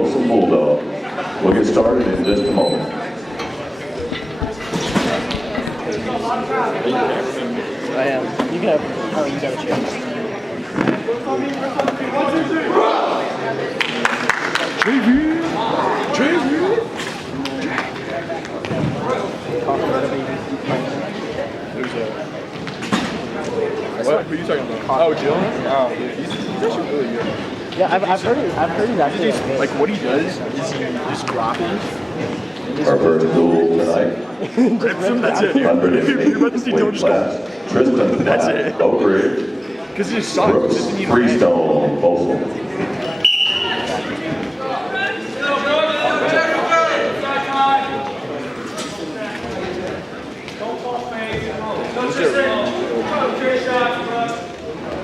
Folsom Bulldog. We'll get started in just a moment. I am. You can have. Oh, you got a chance. What are you talking about? Oh, Dylan? Oh, yeah, he's actually really good. Yeah, I've heard he's actually like what he does is he just drops. Our first duel tonight. That's it. You're about to see Dylan just go. Tristan That's it. Oak Ridge. Because he just sucks. Brooks Freestone Folsom.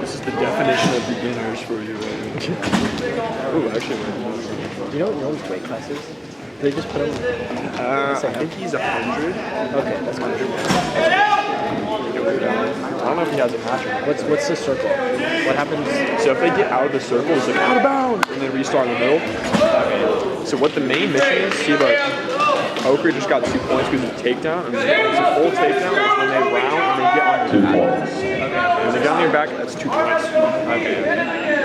This is the definition of beginners for you. Ooh, actually, Do you know what weight class is? They just put him. I think he's 100. Okay, that's fine. I don't know if he has a match. What's the circle? What happens? So if they get out of the circle, it's like out of bounds, and then restart in the middle. So what the main mission is, see, like Oker just got 2 points because of the takedown, and it's a full takedown. It's when they round and they get on your 2 back. points. When they get on your back, that's 2 points.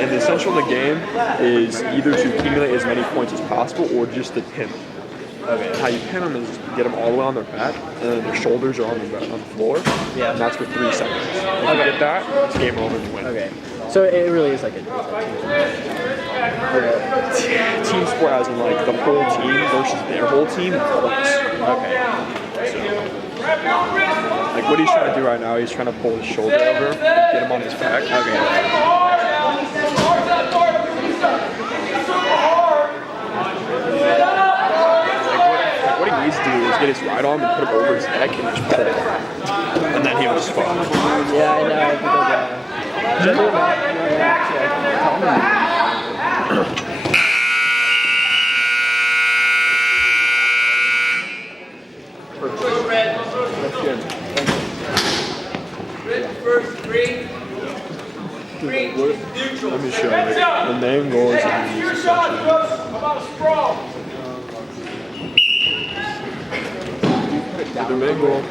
And the essential of the game is either to accumulate as many points as possible or just to pin them. And how you pin them is get them all the way on their back, and then their shoulders are on the floor. Yeah. And that's for 3 seconds. If you get that, it's game over and you win. Okay. So it really is like a team sport, as in like the whole team versus their whole team. Points. Okay. Like what he's trying to do right now, he's trying to pull his shoulder over, and get him on his back. Okay. What he needs to do is get his right arm and put it over his neck and just pull it. And then he'll just fall. Yeah, I know. First, three. Let me show you. The main goal is the main goal.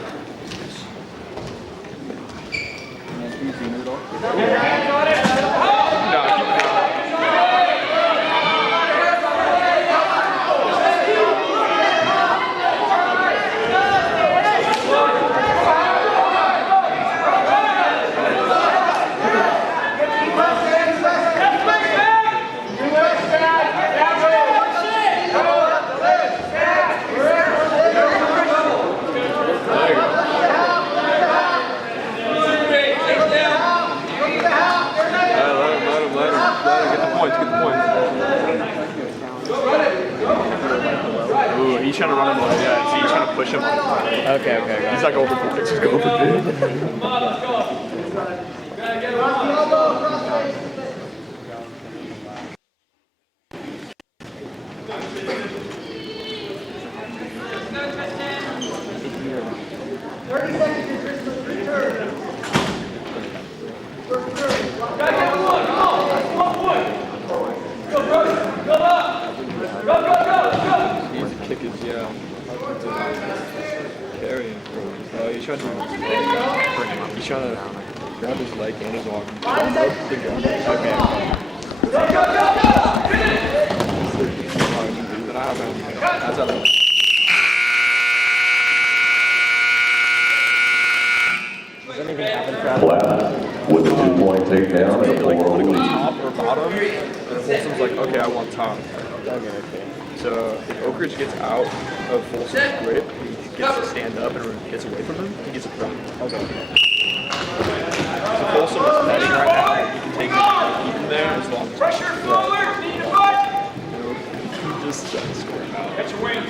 He's trying to run him away, yeah. So he's trying to push him. Okay. He's like overboard. He's just overboard. He's trying to grab his leg and his arm. Flat with a 2-point takedown and a 4 lead. Top or bottom, and Folsom's like, okay, I want top. So if Oak Ridge gets out of Folsom's grip, he gets to stand up and gets away from him, he gets a throw. Okay. So Folsom is betting right now. He can take him there as long as Pressure forward, need to fight. He just trying to score. Catch your wing.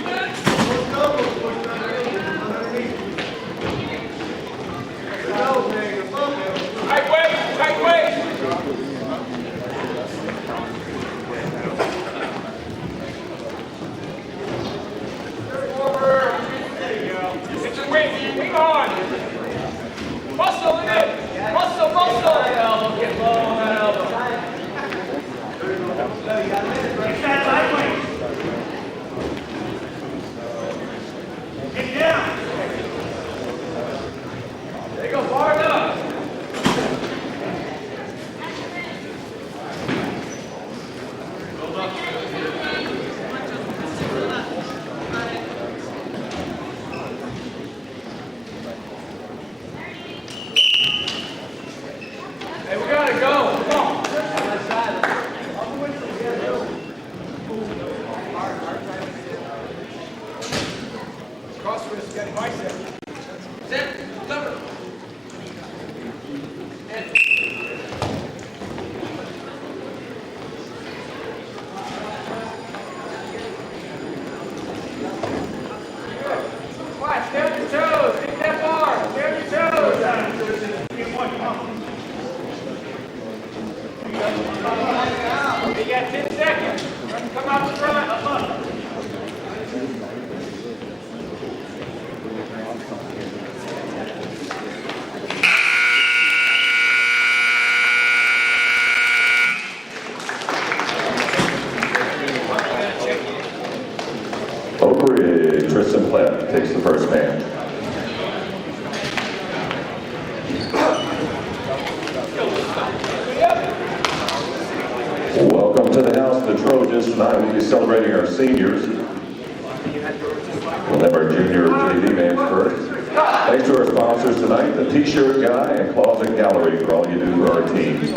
Tight weight. Get your wing, hang on. Muscle in it. Muscle. Elbow, get low on that elbow. Get that tight wing. Stay on your toes. Hit that bar. Stay on your toes. You got 10 seconds. Come out the front. 0-3, Tristan Platt takes the first man. Welcome to the house, the Trojans. Tonight we'll be celebrating our seniors. We'll have our junior JV band first. Thanks to our sponsors tonight, the T-shirt guy and Closet Gallery for all you do for our team.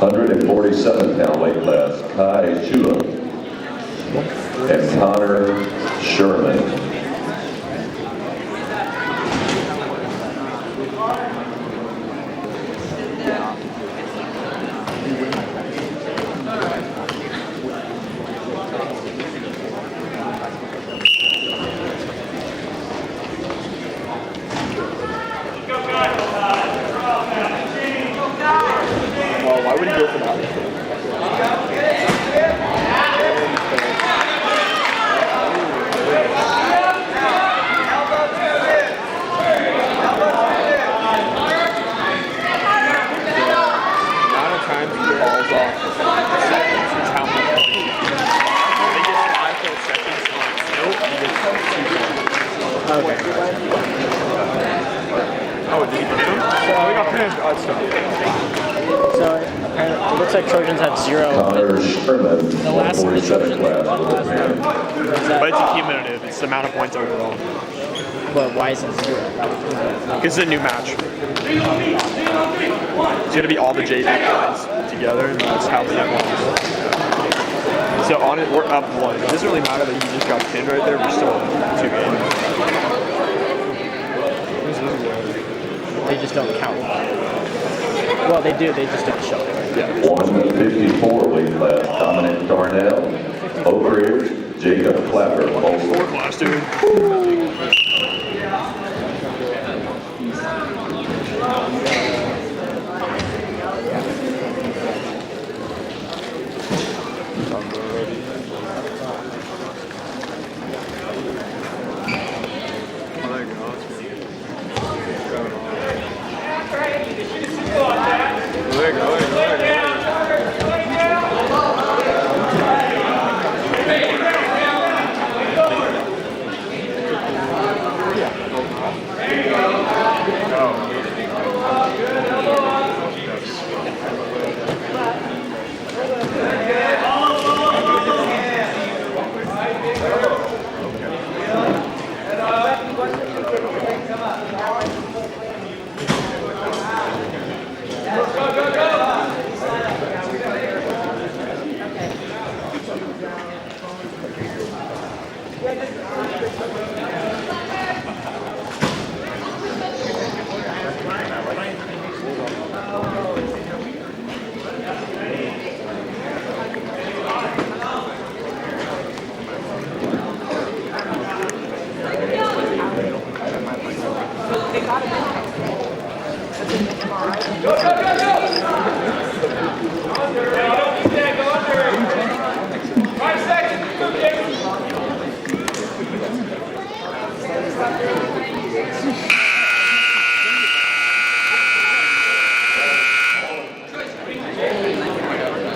147-pound weight class, Kai Shula and Connor Sherman. Why would he go for that? Amount of times he falls off. This is how much points he gets. They get 5 full seconds. Nope, he gets 2 points. Oh, did he hit him? Oh, he got pinned. Oh, that's tough. So apparently, it looks like Trojans have 0. Connor Sherman, The last 147 Trojan class won with last the man. But it's accumulative. It's the amount of points overall. But why is it 0? Because it's a new match. It's going to be all the JV points together, and that's how many points. So on it, we're up 1. It doesn't really matter that you just got pinned right there. We're still 2 games. They just don't count. Well, they do. They just don't show it. Yeah. 154 weight class, Dominic Darnell. Oak Ridge, Jacob Clapper, Folsom. 4 class, dude.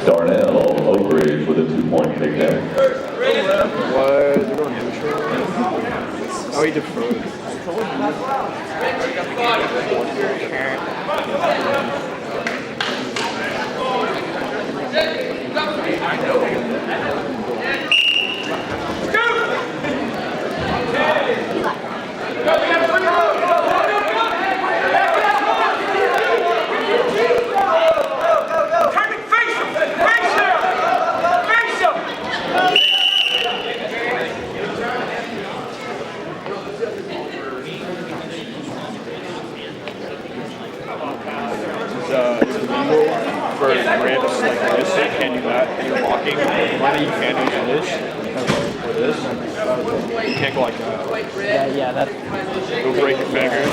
Darnell, Oak Ridge with a 2-point takedown. What? They're going neutral? Oh, he deferred. do that and you're walking, the one that you can do is this. Or this. You can't go like that. Yeah, that. It'll break your fingers.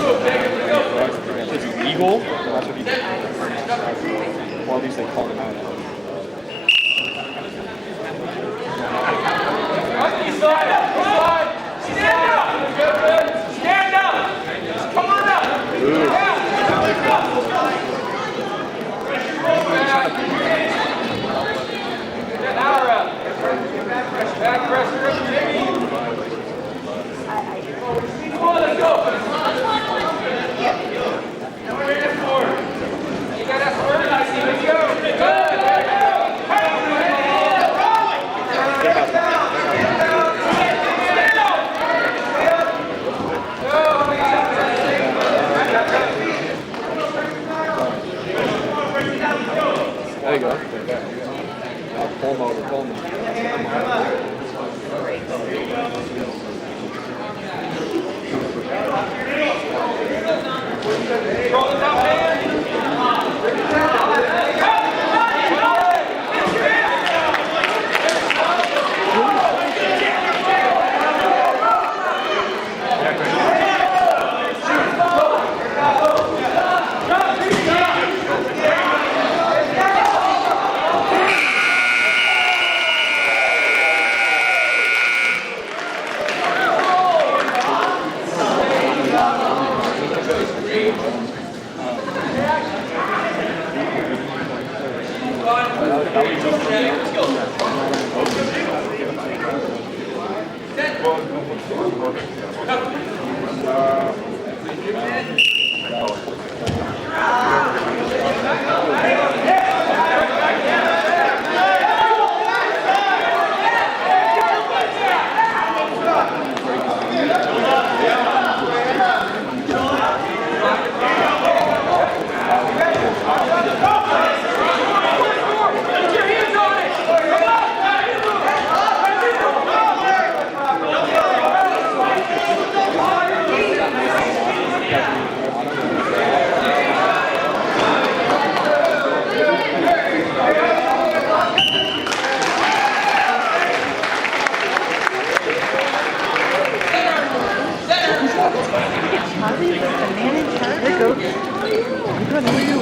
It's legal. That's what he did. Or at least they call it out. Stand up! Come on up! Back pressure up, Jimmy! Come on, let's go! You got that spurt, I see. Let's go! There you go. Pull him over, pull him over.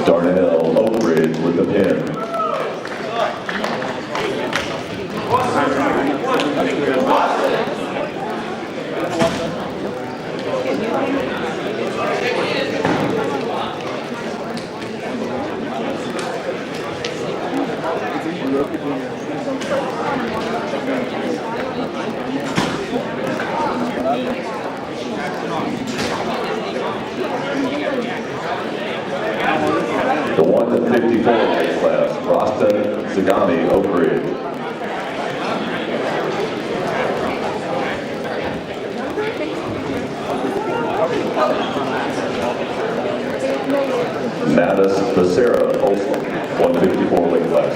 Darnell Oak Ridge with the pin. The 1 to 54 weight class, Rasta Zagami Oak Ridge. Mattis Becerra, Folsom, 154 weight class.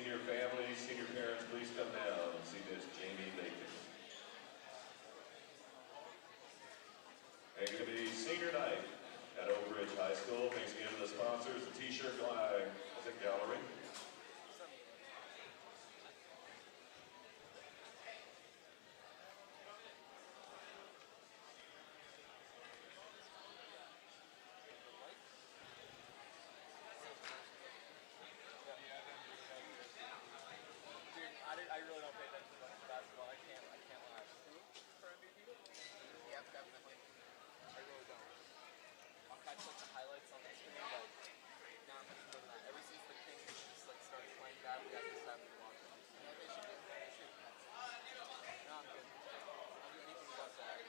senior family, senior parents, please come down and see Miss Jamie Bacon. And going to be senior night at Oak Ridge High School. Thanks again to the sponsors, the T-shirt gallery. I really don't pay attention much to basketball. I can't lie. For MVP? Yep, definitely. I really don't. I'll catch like the highlights on the screen, but not much more than that. Ever since the Kings just like started playing badly, I just haven't been watching. No, they should do that. No, I'm good. I'll do anything without that.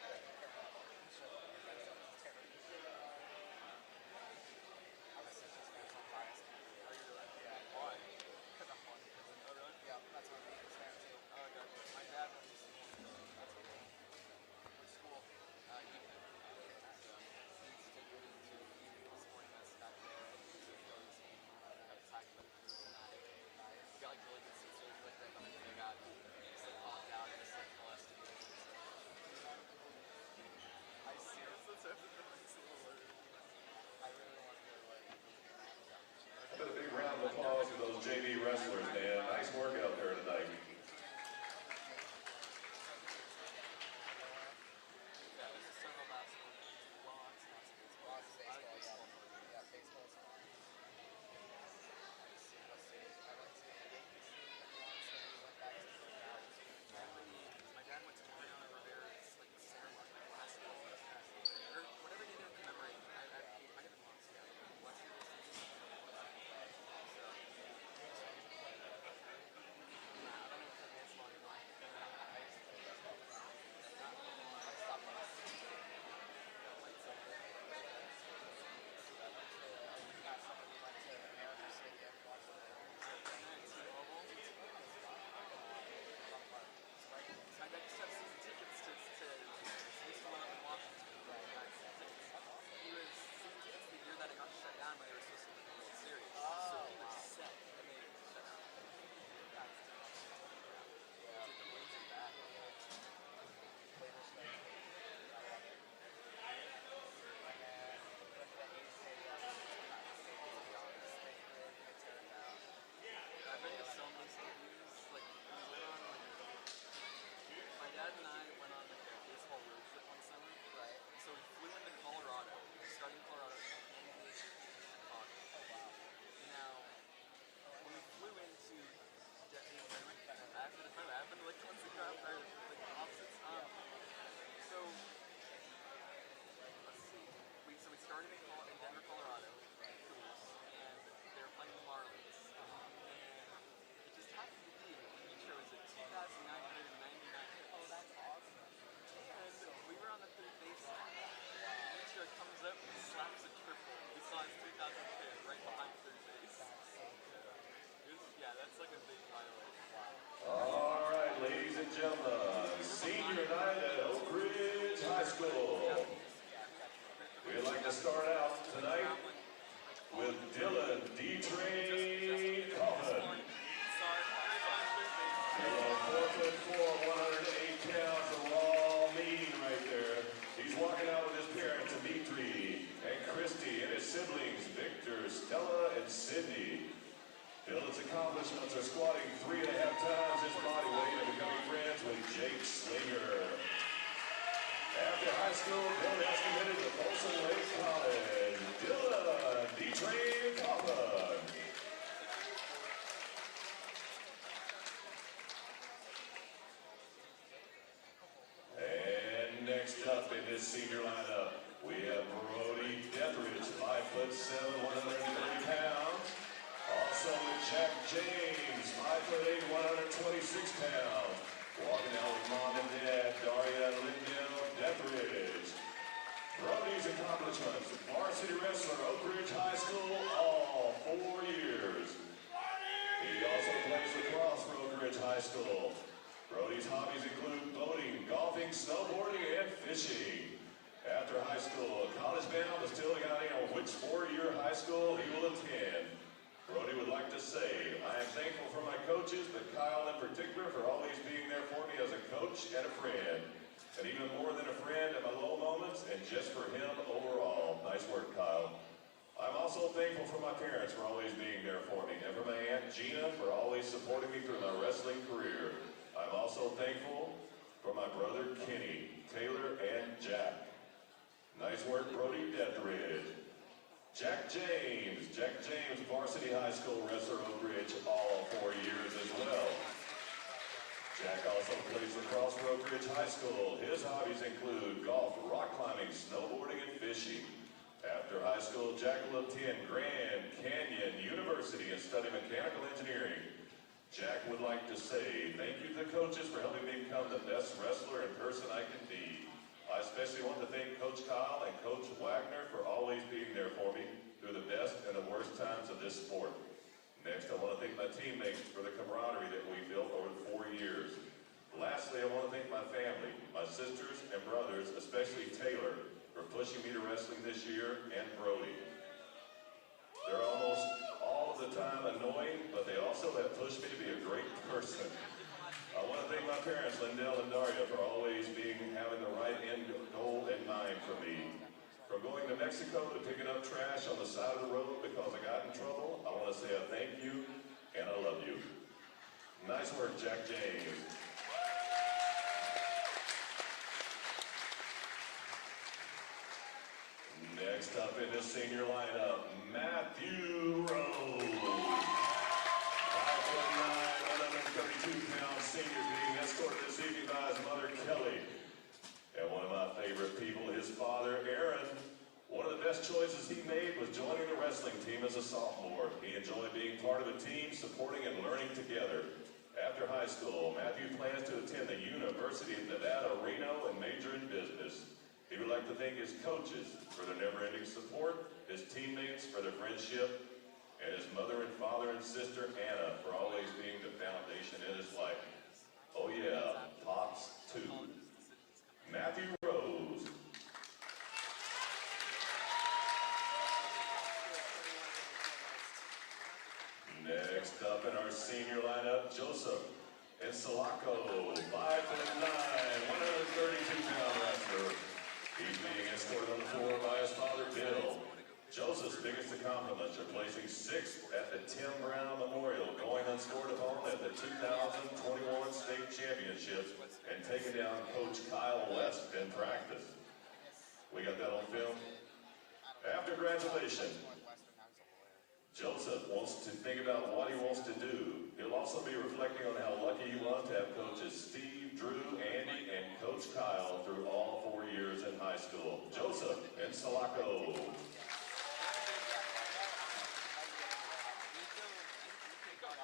I'm a Sixers fan, so I'm biased. Are you really? Yeah. Why? Because I'm funny. Oh, really? Yeah, that's what I'm fan too. Oh, okay. My dad went to school. That's okay. Which school? Evening. So, he's taking me to evening sporting events back there. Have a tax money for the night. We got like really good seats with it, but they got just like popped out and just like molested me. I seriously said I really want to go to like. Put a big round of applause for those JV wrestlers, man. Nice work out there tonight. Yeah, there's a circle basketball. Lots of baseball. Yeah, baseball's fun. I went to the Yankees game once, then we went back to the Cowboys. My dad went to Mariano Rivera's like ceremony last year, or whatever they did to commemorate. I might have been lost. Yeah, last year was so. Nah, I don't even play baseball anymore. I used to play baseball. I stopped when I was 16. We went to America City and watched the T-Mobile. My dad just had season tickets to used to live in Washington. He was season tickets the year that it got shut down when they were supposed to be the World Series. So he was set and they shut down. Dude, the Blues are back. I've been to so many stadiums, like, we went on, like, my dad and I went on, like, a baseball road trip one summer. Right. So we flew into Colorado, starting in Colorado, and ending in Chicago. Oh, wow. Now, when we flew into, after like, once the crowd, or, like, opposites, so, let's see, so we started in Denver, Colorado, and they were playing the Marlins. It just happened to be, he chose a 2,999 hits. Oh, that's awesome. And we were on the third base. Pitcher comes up and slaps a triple. We saw his 2,000th hit right behind third base. Yeah, that's like a big highlight. All right, ladies and gentlemen, senior night at Oak Ridge High School. We'd like to start out tonight with Dylan D-Train Coffin. 4'4", 108 pounds, a raw mean right there. He's walking out with his parents, Dimitri and Christy, and his siblings, Victor, Stella, and Sydney. Dylan's accomplishments are squatting 3.5 times his body weight and becoming friends with Jake Slinger. After high school, Dylan has committed to Folsom Lake College. Dylan D-Train Coffin. And next up in this senior lineup, we have Brody Deathridge, 5'7", 130 pounds. Also Jack James, 5'8", 126 pounds. Walking out with mom and dad, Daria and Lindell Deathridge. Brody's accomplishments, varsity wrestler, Oak Ridge High School, all 4 years. He also plays lacrosse for Oak Ridge High School. Brody's hobbies include boating, golfing, snowboarding, and fishing. After high school, college bound is still deciding on which 4-year high school he will attend. Brody would like to say, I am thankful for my my parents for always being there for me, and for my Aunt Gina for always supporting me through my wrestling career. I'm also thankful for my brother Kenny, Taylor, and Jack. Nice work, Brody Deathridge. Jack James, Varsity High School wrestler, Oak Ridge, all 4 years as well. Jack also plays lacrosse for Oak Ridge High School. His hobbies include golf, rock climbing, snowboarding, and fishing. After high school, Jack will attend Grand Canyon University and study mechanical engineering. Jack would like to say thank you to the coaches for helping me become the best wrestler and person I can be. I especially want to thank Coach Kyle and Coach Wagner for always being there for me through the best and the worst times of this sport. Next, I want to thank my teammates for the camaraderie that we built over the 4 years. Lastly, I want to thank my family, my sisters and brothers, especially Taylor, for pushing me to wrestling this year, and Brody. They're almost all of the time annoying, but they also have pushed me to be a great person. I want to thank my parents, Lindell and Daria, for always having the right end goal in mind for me. From going to Mexico to picking up trash on the side of the road because I got in trouble, I want to say a thank you and I love you. Nice work, Jack James. Next up in the senior lineup, Matthew Rose. 5'9", 132-pound senior being escorted this evening by his mother, Kelly. And one of my favorite people, his father, Aaron. One of the best choices he made was joining the wrestling team as a sophomore. He enjoyed being part of a team, supporting and learning together. After high school, Matthew plans to attend the University of Nevada, Reno, and major in business. He would like to thank his coaches for their never-ending support, his teammates for their friendship, and his mother and father and sister, Anna, for always being the foundation in his life. Oh yeah, Pops too. Matthew Rose. Next up in our senior lineup, Joseph Encelaco, 5'9", 132-pound wrestler. He's being escorted on the floor by his father, Bill. Joseph's biggest accomplishments are placing 6th at the Tim Brown Memorial, going unscored upon at the 2021 state championships, and taking down Coach Kyle West in practice. We got that on film? After graduation, Joseph wants to think about what he wants to do. He'll also be reflecting on how lucky he was to have coaches Steve, Drew, Andy, and Coach Kyle through all 4 years in high school. Joseph Encelaco.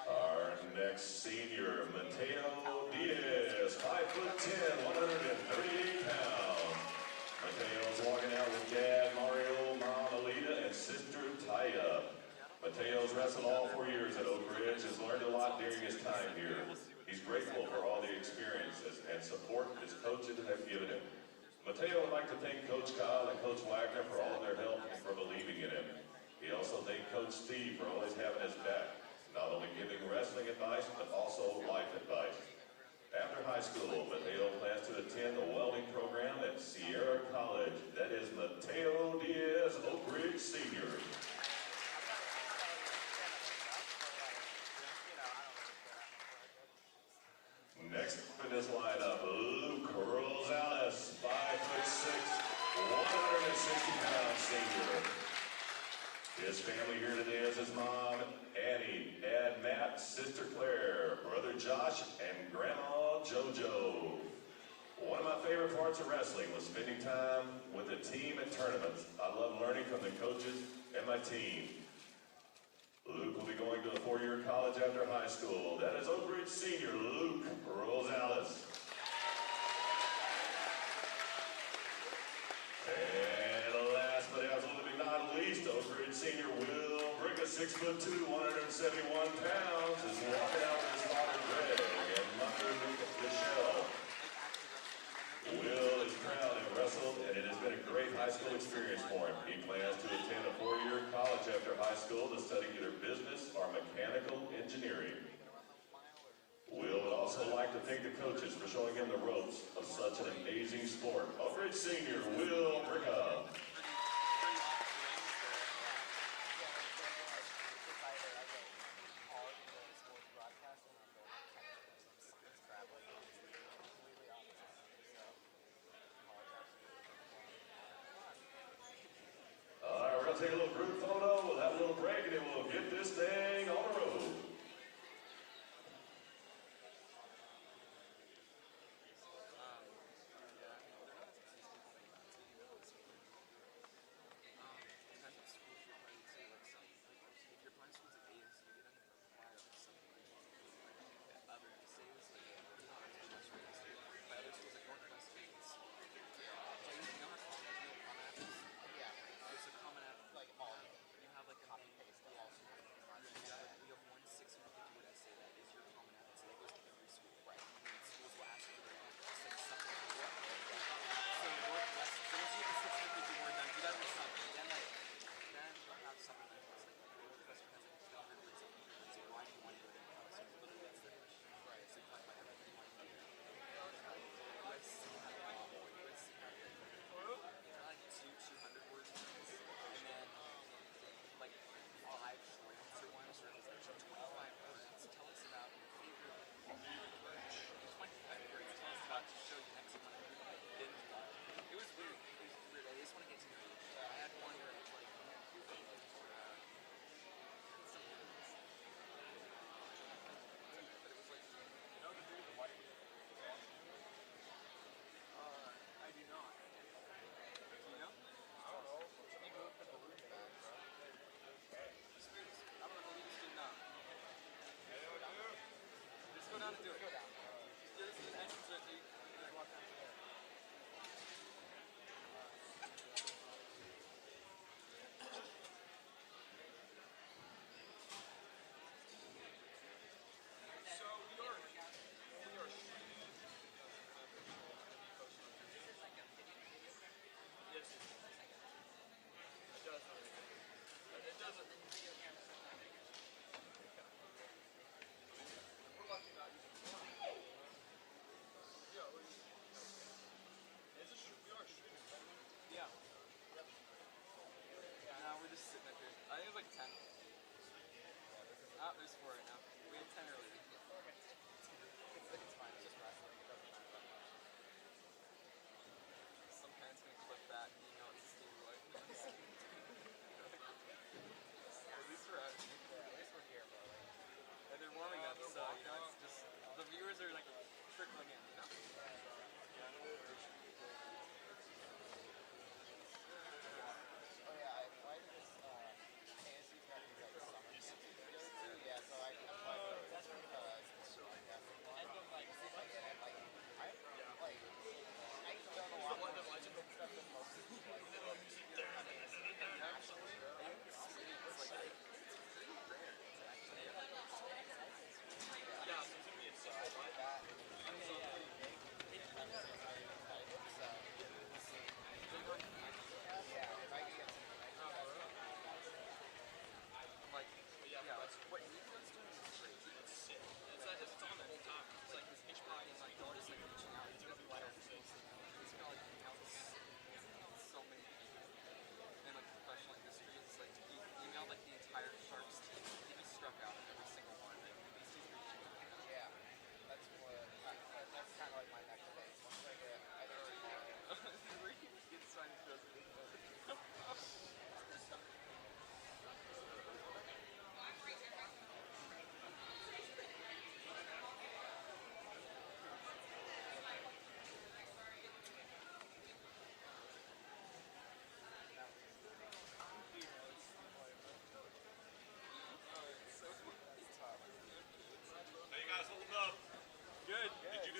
Our next senior, Mateo Diaz, 5'10", 138 pounds. Mateo's walking out with dad Mario, mom Alita, and sister Taya. Mateo's wrestled all 4 years at Oak Ridge, has learned a lot during his time here. He's grateful for all the experiences and support his coaches have given him. Mateo would like to thank Coach Kyle and Coach Wagner for all of their help and for believing in him. He also thanked Coach Steve for always having his back, not only giving wrestling advice, but also life advice. After high school, Mateo plans to attend the welding program at Sierra College. That is Mateo Diaz, Oak Ridge Senior. Next in this lineup, Luke Rosales, 5'6", 160-pound senior. His family here today is his mom, Annie, dad, Matt, sister Claire, brother Josh, and grandma JoJo. One of my favorite parts of wrestling was spending time with the team at tournaments. I love learning from the coaches and my team. Luke will be going to a 4-year college after high school. That is Oak Ridge Senior, Luke Rosales. And last but absolutely not least, Oak Ridge Senior Will Bricka, 6'2", 171 pounds, is walking out with his father Greg and mother Michelle. Will is proud and wrestled, and it has been a great high school experience for him. He plans to attend a 4-year college after high school to study either business or mechanical engineering. Will would also like to thank the coaches for showing him the ropes of such an amazing sport. Oak Ridge Senior, Will Bricka. to take a little group photo. We'll have a little break, and then we'll get this thing on the road.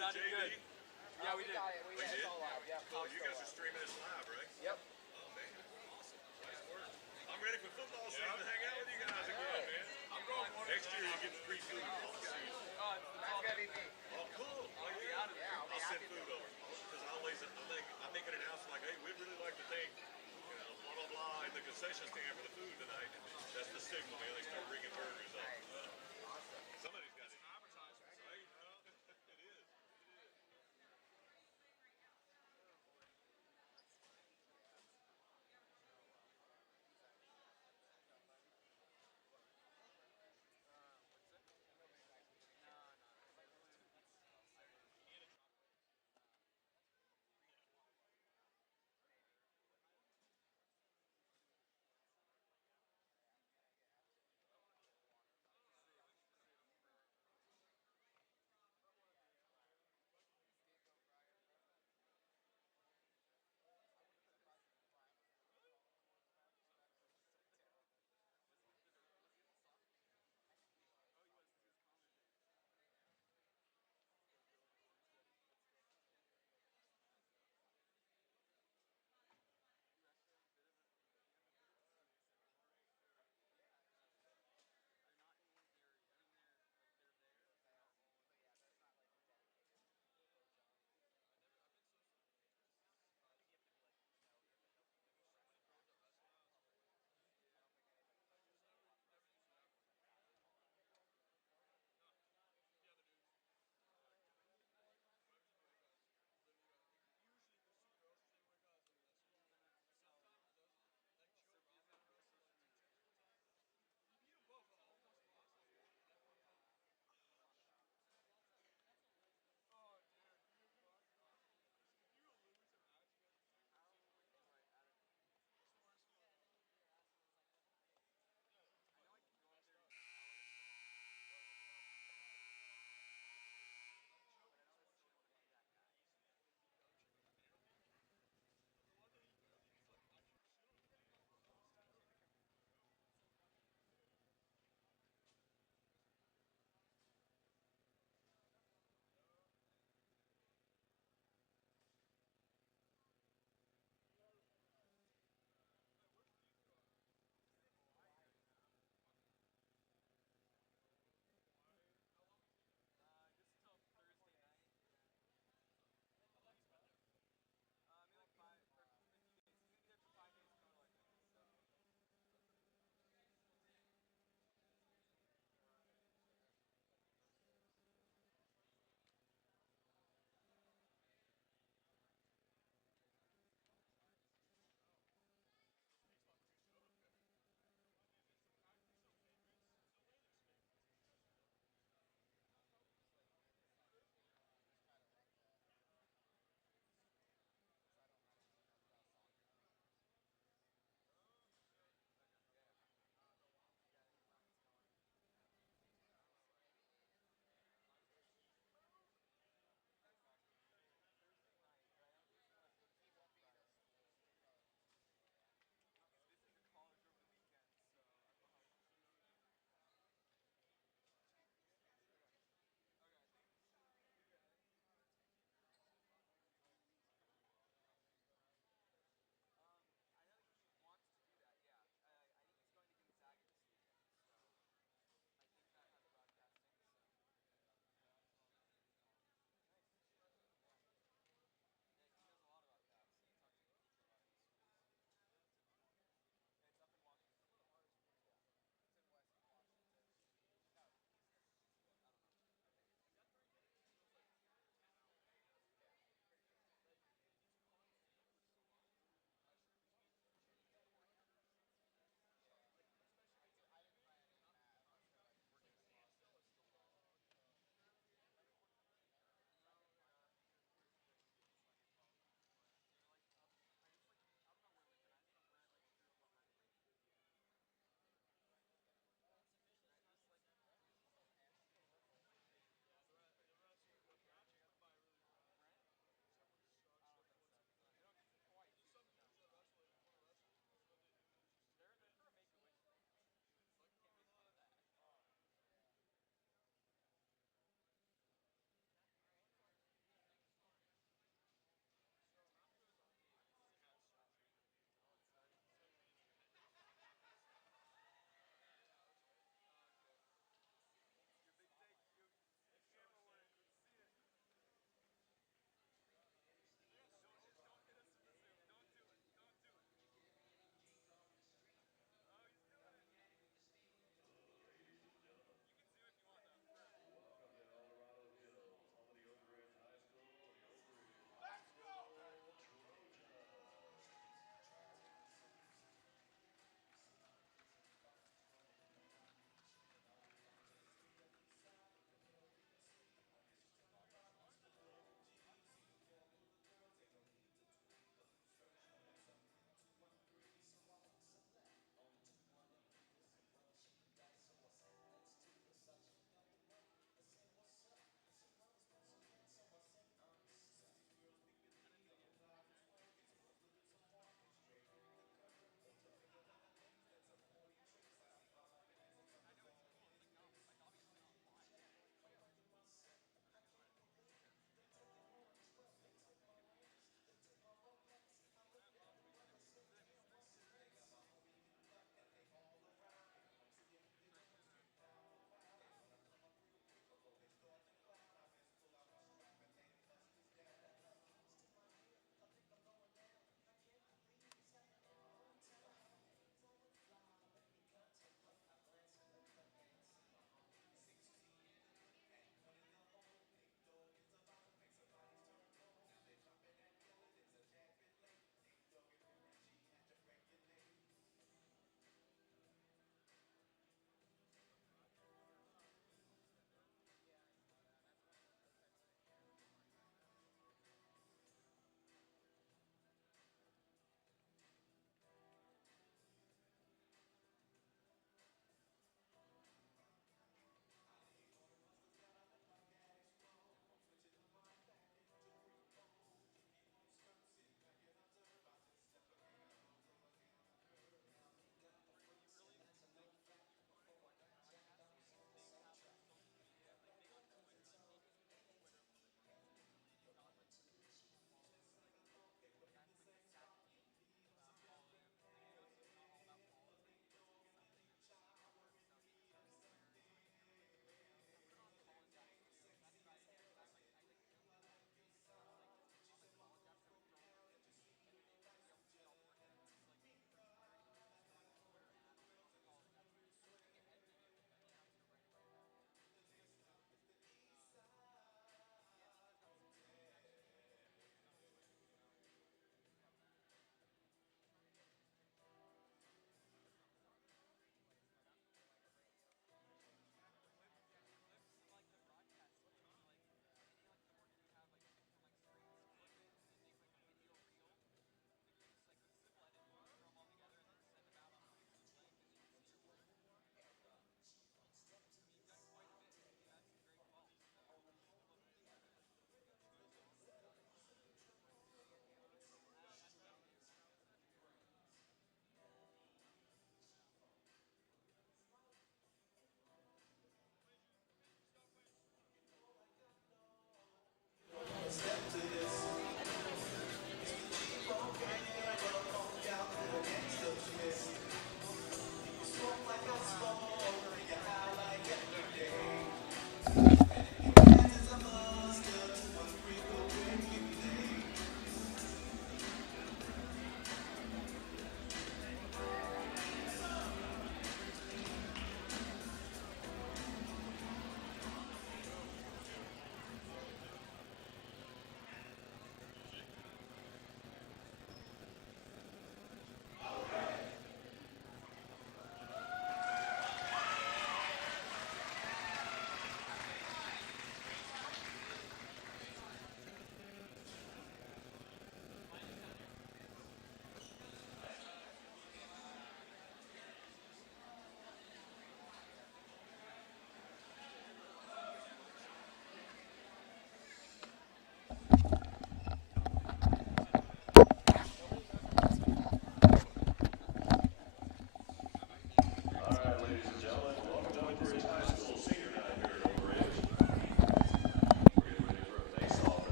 Sounded good. Yeah, we did. We did? It's all live. Yeah, Cool. You guys are streaming this live, right? Yep. Oh, man. Awesome. Nice work. I'm ready for football season to hang out with you guys again, man. I'm going one Next year, you get free food all season. Oh, That's gonna be me. Oh, cool. I'll be out of there. Yeah, I'll be I'll send happy food over. Because I make an announcement like, hey, we'd really like to thank, blah, blah, blah, at the concession stand for the food tonight. That's the signal, man. They start bringing burgers up. Somebody's got it. Advertisement, right? It is.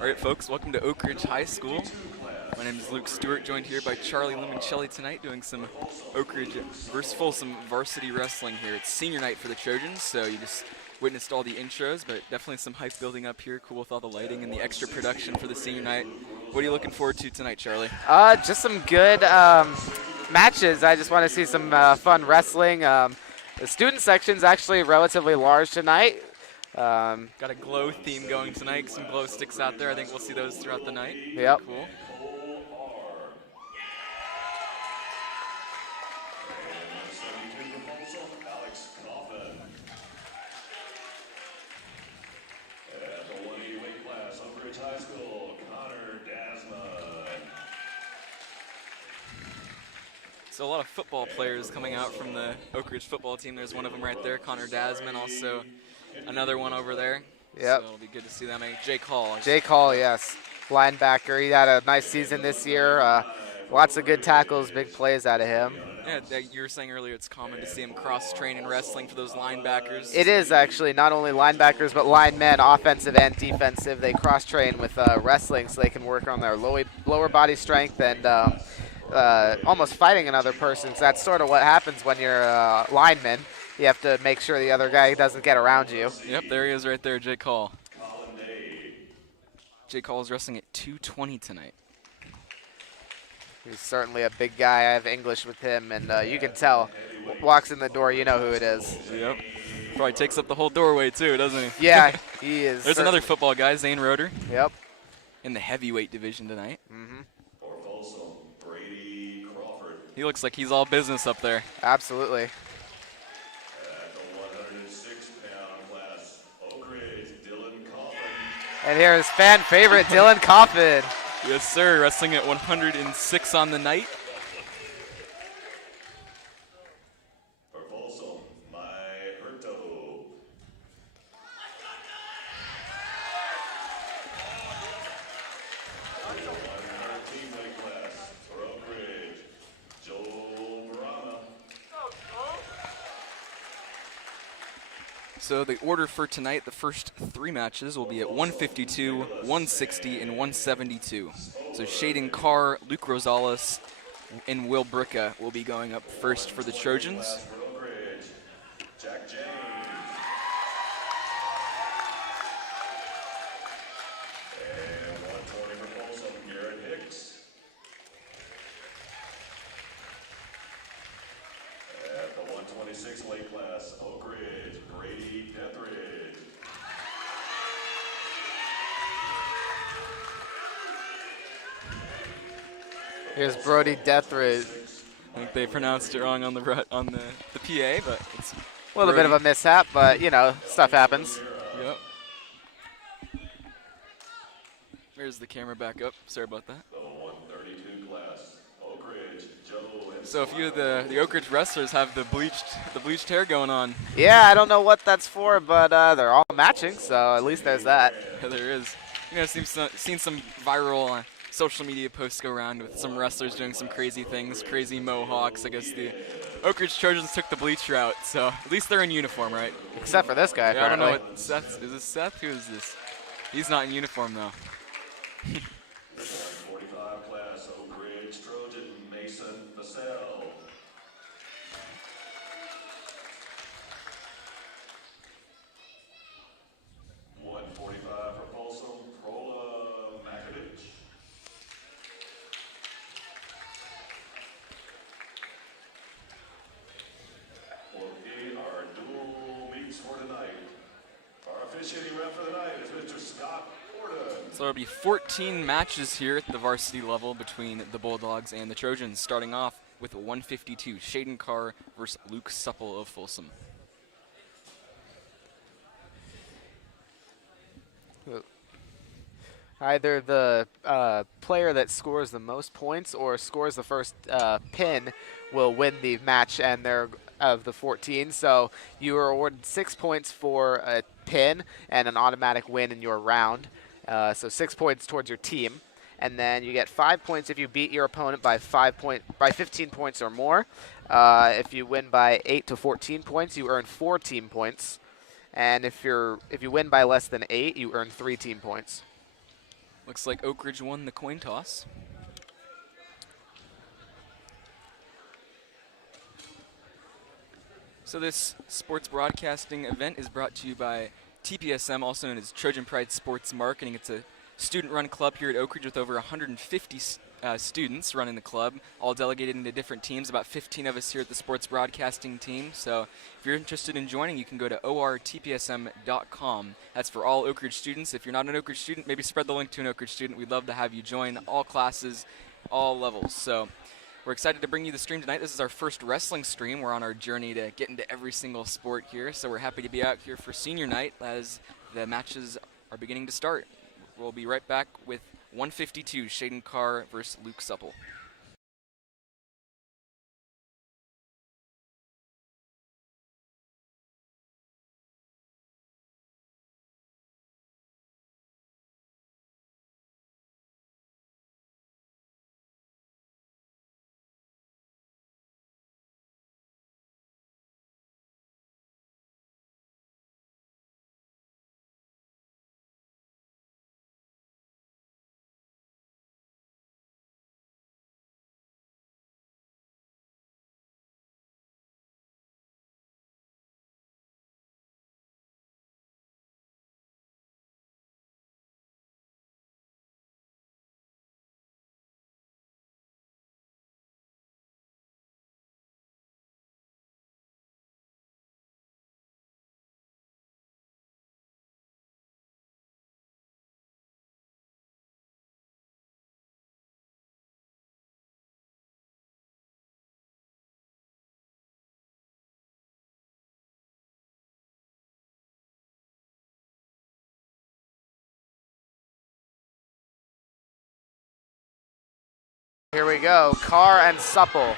All right, folks, welcome to Oak Ridge High School. My name is Luke Stewart, joined here by Charlie Limoncelli tonight, doing some Oak Ridge versus Folsom varsity wrestling here. It's senior night for the Trojans, so you just witnessed all the intros, but definitely some hype building up here. Cool with all the lighting and the extra production for the senior night. What are you looking forward to tonight, Charlie? Just some good matches. I just want to see some fun wrestling. The student section's actually relatively large tonight. Got a glow theme going tonight, some glow sticks out there. I think we'll see those throughout the night. Yep. Cool. So a lot of football players coming out from the Oak Ridge football team. There's one of them right there, Connor Dasman, also another one over there. Yep. So it'll be good to see them. Jake Hall. Jake Hall, yes. Linebacker. He had a nice season this year. Lots of good tackles, big plays out of him. Yeah, you were saying earlier it's common to see him cross-train in wrestling for those linebackers. It is actually not only linebackers, but linemen, offensive and defensive. They cross-train with wrestling so they can work on their lower body strength and almost fighting another person. So that's sort of what happens when you're a lineman. You have to make sure the other guy doesn't get around you. Yep, there he is right there, Jake Hall. Jake Hall is wrestling at 220 tonight. He's certainly a big guy. I have English with him, and you can tell. Walks in the door, you know who it is. Yep. Probably takes up the whole doorway, too, doesn't he? Yeah, he is. There's another football guy, Zane Roeder. Yep. In the heavyweight division tonight. Mm-hmm. He looks like he's all business up there. Absolutely. At the 106-pound class, Oak Ridge, Dylan Coffin. And here's fan favorite Dylan Coffin. Yes, sir. Wrestling at 106 on the night. For Folsom, Hurto. The 113-weight class for Oak Ridge, Joel Brama. So the order for tonight, the first three matches will be at 152, 160, and 172. So Shaden Carr, Luke Rosales, and Will Bricka will be going up first for the Trojans. For Oak Ridge, Jack James. And 120 for Folsom, Garrett Hicks. At the 126 weight class, Oak Ridge, Brady Deathridge. Here's Brody Deathridge. I think they pronounced it wrong on the PA, but it's A little bit of a mishap, but, you know, stuff happens. Yep. There's the camera back up. Sorry about that. The 132 class, Oak Ridge, Joe and So a few of the Oak Ridge wrestlers have the bleached hair going on. Yeah, I don't know what that's for, but they're all matching, so at least there's that. Yeah, there is. You know, seen some viral social media posts go around with some wrestlers doing some crazy things, crazy mohawks. I guess the Oak Ridge Trojans took the bleach route, so at least they're in uniform, right? Except for this guy, Yeah, I don't apparently. know what Seth is. This Seth? Who is this? He's not in uniform though. 45 class, Oak Ridge, Trojan, Mason, Vassell. $145 for Folsom, Prola Makovich. Will be our dual meets for tonight. Our officiating ref for the night is Mr. Scott Gordon. So there'll be 14 matches here at the varsity level between the Bulldogs and the Trojans, starting off with 152, Shaden Carr versus Luke Supple of Folsom. Either the player that scores the most points or scores the first pin will win the match, and they're of the 14. So you are awarded 6 points for a pin and an automatic win in your round. So 6 points towards your team, and then you get 5 points if you beat your opponent by 15 points or more. If you win by 8 to 14 points, you earn 4 team points, and if you win by less than 8, you earn 3 team points. Looks like Oak Ridge won the coin toss. So this sports broadcasting event is brought to you by TPSM, also known as Trojan Pride Sports Marketing. It's a student-run club here at Oak Ridge with over 150 students running the club, all delegated into different teams, about 15 of us here at the sports broadcasting team. So if you're interested in joining, you can go to ortpsm.com. That's for all Oak Ridge students. If you're not an Oak Ridge student, maybe spread the link to an Oak Ridge student. We'd love to have you join all classes, all levels. So we're excited to bring you the stream tonight. This is our first wrestling stream. We're on our journey to get into every single sport here, so we're happy to be out here for senior night as the matches are beginning to start. We'll be right back with 152, Shaden Carr versus Luke Supple. Here we go. Carr and Supple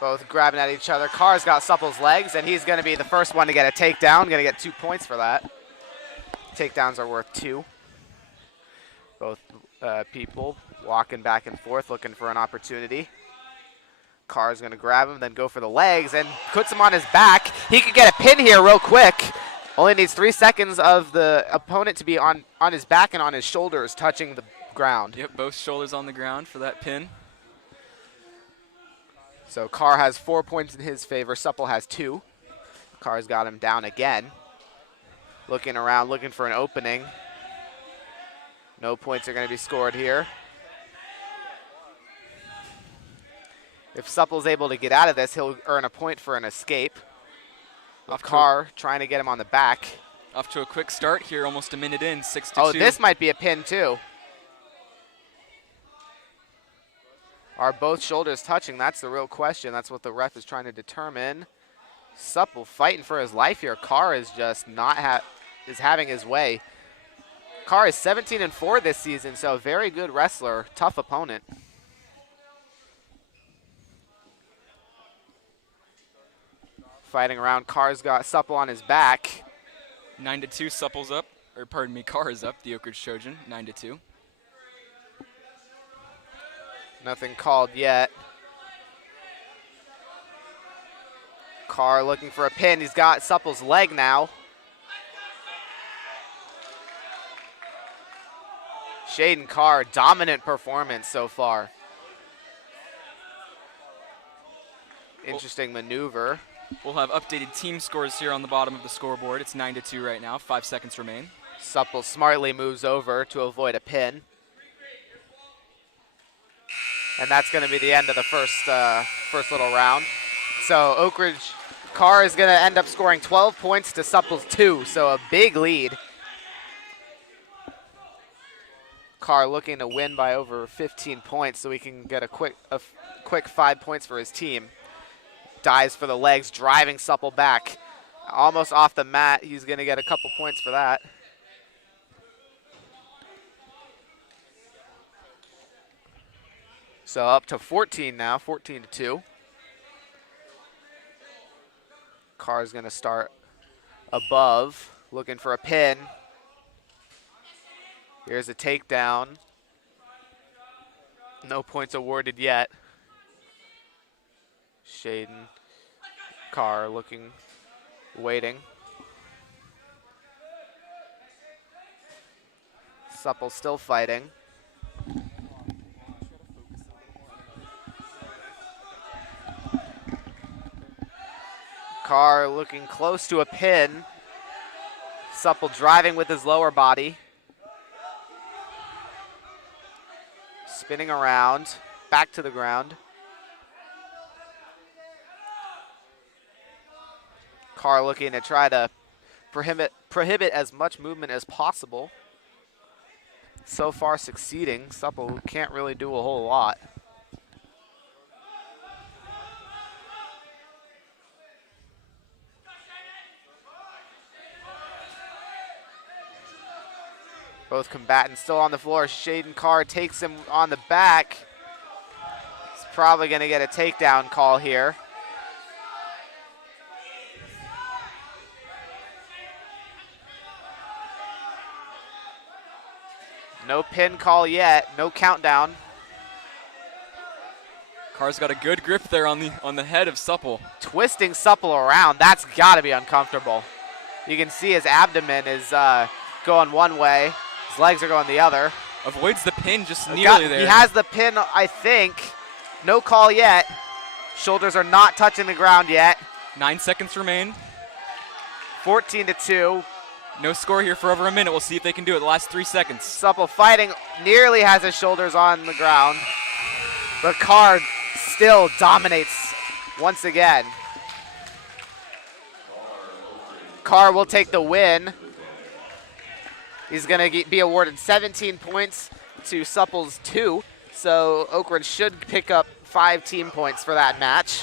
both grabbing at each other. Carr's got Supple's legs, and he's going to be the first one to get a takedown. Going to get 2 points for that. Takedowns are worth 2. Both people walking back and forth, looking for an opportunity. Carr's going to grab him, then go for the legs, and puts him on his back. He could get a pin here real quick. Only needs 3 seconds of the opponent to be on his back and on his shoulders, touching the ground. Yep, both shoulders on the ground for that pin. So Carr has 4 points in his favor. Supple has 2. Carr's got him down again. Looking around, looking for an opening. No points are going to be scored here. If Supple's able to get out of this, he'll earn a point for an escape. Of Carr trying to get him on the back. Off to a quick start here, almost a minute in, 6-2. Oh, this might be a pin too. Are both shoulders touching? That's the real question. That's what the ref is trying to determine. Supple fighting for his life here. Carr is just is having his way. Carr is 17-4 this season, so a very good wrestler, tough opponent. Fighting around, Carr's got Supple on his back. 9-2, Supple's up, or pardon me, Carr is up, the Oak Ridge Trojan, 9-2. Nothing called yet. Carr looking for a pin. He's got Supple's leg now. Shaden Carr, dominant performance so far. Interesting maneuver. We'll have updated team scores here on the bottom of the scoreboard. It's 9-2 right now, 5 seconds remain. Supple smartly moves over to avoid a pin. And that's going to be the end of the first little round. So Oak Ridge Carr is going to end up scoring 12 points to Supple's 2, so a big lead. Carr looking to win by over 15 points so he can get a quick 5 points for his team. Dives for the legs, driving Supple back. Almost off the mat. He's going to get a couple points for that. So up to 14 now, 14-2. Carr's going to start above, looking for a pin. Here's a takedown. No points awarded yet. Shaden Carr looking, waiting. Supple still fighting. Carr looking close to a pin. Supple driving with his lower body. Spinning around, back to the ground. Carr looking to try to prohibit as much movement as possible. So far succeeding. Supple can't really do a whole lot. Both combatants still on the floor. Shaden Carr takes him on the back. He's probably going to get a takedown call here. No pin call yet, no countdown. Carr's got a good grip there on the head of Supple. Twisting Supple around, that's gotta be uncomfortable. You can see his abdomen is going one way, his legs are going the other. Avoids the pin just nearly there. He has the pin, I think. No call yet. Shoulders are not touching the ground yet. 9 seconds remain. 14-2. No score here for over a minute. We'll see if they can do it the last 3 seconds. Supple fighting, nearly has his shoulders on the ground. But Carr still dominates once again. Carr will take the win. He's going to be awarded 17 points to Supple's 2. So Oak Ridge should pick up 5 team points for that match.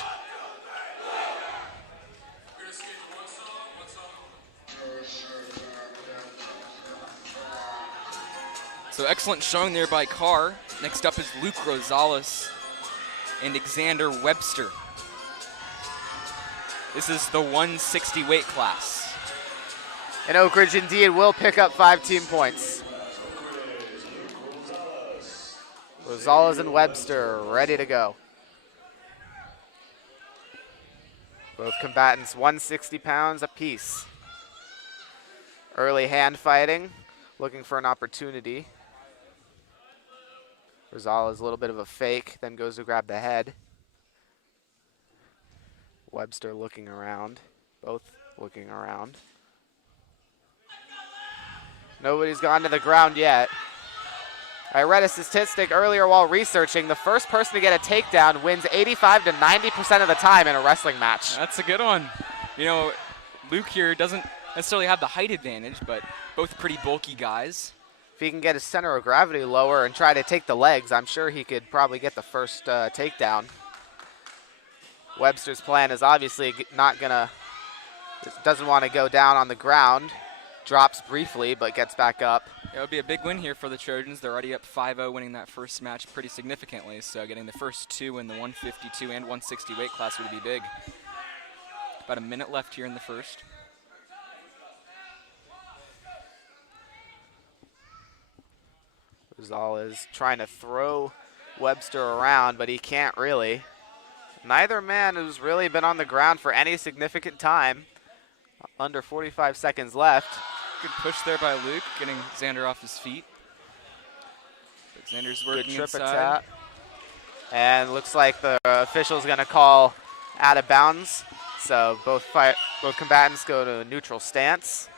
So excellent showing there by Carr. Next up is Luke Rosales and Xander Webster. This is the 160 weight class. And Oak Ridge indeed will pick up 5 team points. Rosales and Webster ready to go. Both combatants 160 pounds apiece. Early hand fighting, looking for an opportunity. Rosales a little bit of a fake, then goes to grab the head. Webster looking around, both looking around. Nobody's gone to the ground yet. I read a statistic earlier while researching. The first person to get a takedown wins 85 to 90% of the time in a wrestling match. That's a good one. You know, Luke here doesn't necessarily have the height advantage, but both pretty bulky guys. If he can get his center of gravity lower and try to take the legs, I'm sure he could probably get the first takedown. Webster's plan is obviously doesn't want to go down on the ground. Drops briefly, but gets back up. It would be a big win here for the Trojans. They're already up 5-0, winning that first match pretty significantly. So getting the first 2 in the 152 and 160 weight class would be big. About a minute left here in the first. Rosales trying to throw Webster around, but he can't really. Neither man has really been on the ground for any significant time. Under 45 seconds left. Good push there by Luke, getting Xander off his feet. But Xander's working Good trip inside. attack. And looks like the official's going to call out of bounds. So both combatants go to a neutral stance.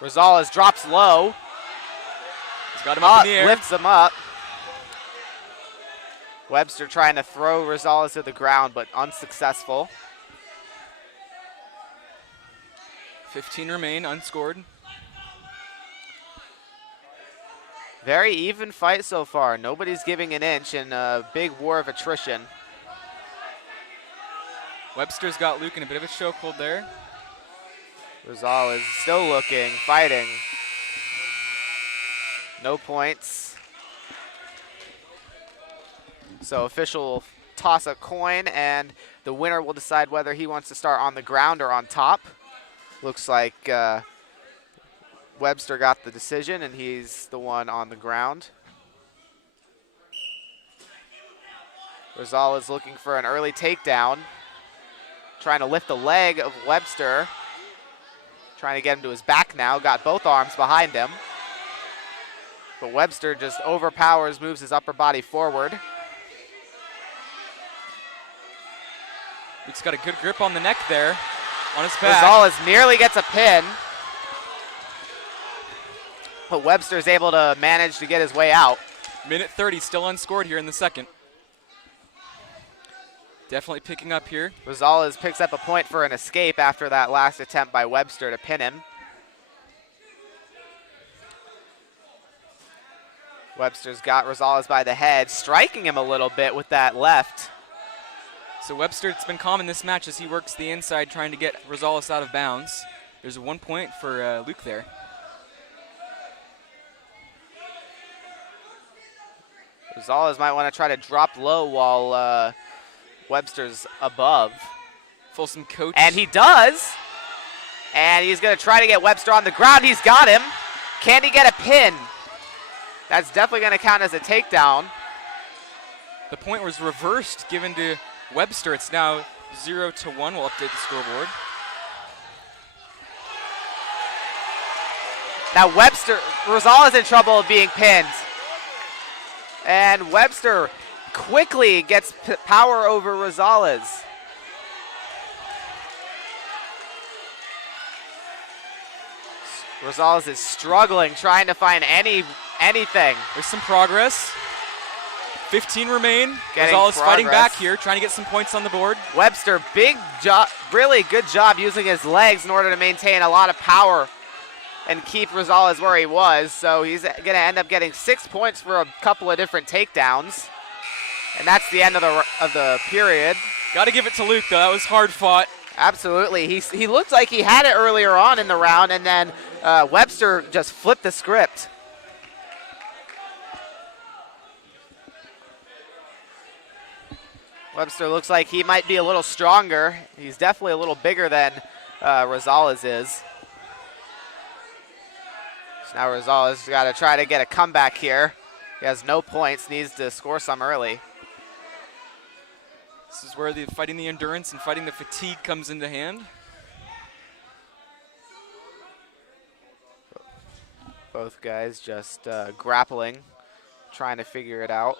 Rosales drops low. He's got him up in the air. Lifts him up. Webster trying to throw Rosales to the ground, but unsuccessful. 15 remain, unscored. Very even fight so far. Nobody's giving an inch in a big war of attrition. Webster's got Luke in a bit of a chokehold there. Rosales still looking, fighting. No points. So official will toss a coin, and the winner will decide whether he wants to start on the ground or on top. Looks like Webster got the decision, and he's the one on the ground. Rosales looking for an early takedown. trying to lift the leg of Webster. Trying to get him to his back now, got both arms behind him. But Webster just overpowers, moves his upper body forward. Luke's got a good grip on the neck there, on his back. Rosales nearly gets a pin. But Webster's able to manage to get his way out. Minute 30, still unscored here in the second. Definitely picking up here. Rosales picks up a point for an escape after that last attempt by Webster to pin him. Webster's got Rosales by the head, striking him a little bit with that left. So Webster's been calm in this match as he works the inside trying to get Rosales out of bounds. There's a 1 point for Luke there. Rosales might want to try to drop low while Webster's above. Folsom coach. And he does. And he's going to try to get Webster on the ground. He's got him. Can he get a pin? That's definitely going to count as a takedown. The point was reversed, given to Webster. It's now 0-1. We'll update the scoreboard. Now Rosales in trouble of being pinned. And Webster quickly gets power over Rosales. Rosales is struggling, trying to find anything. There's some progress. 15 remain. Getting Rosales fighting progress. back here, trying to get some points on the board. Webster, big job, really good job using his legs in order to maintain a lot of power and keep Rosales where he was. So he's going to end up getting 6 points for a couple of different takedowns. And that's the end of the period. Got to give it to Luke, though. That was hard fought. Absolutely. He looked like he had it earlier on in the round, and then Webster just flipped the script. Webster looks like he might be a little stronger. He's definitely a little bigger than Rosales is. So now Rosales has got to try to get a comeback here. He has no points, needs to score some early. This is where fighting the endurance and fighting the fatigue comes into hand. Both guys just grappling, trying to figure it out.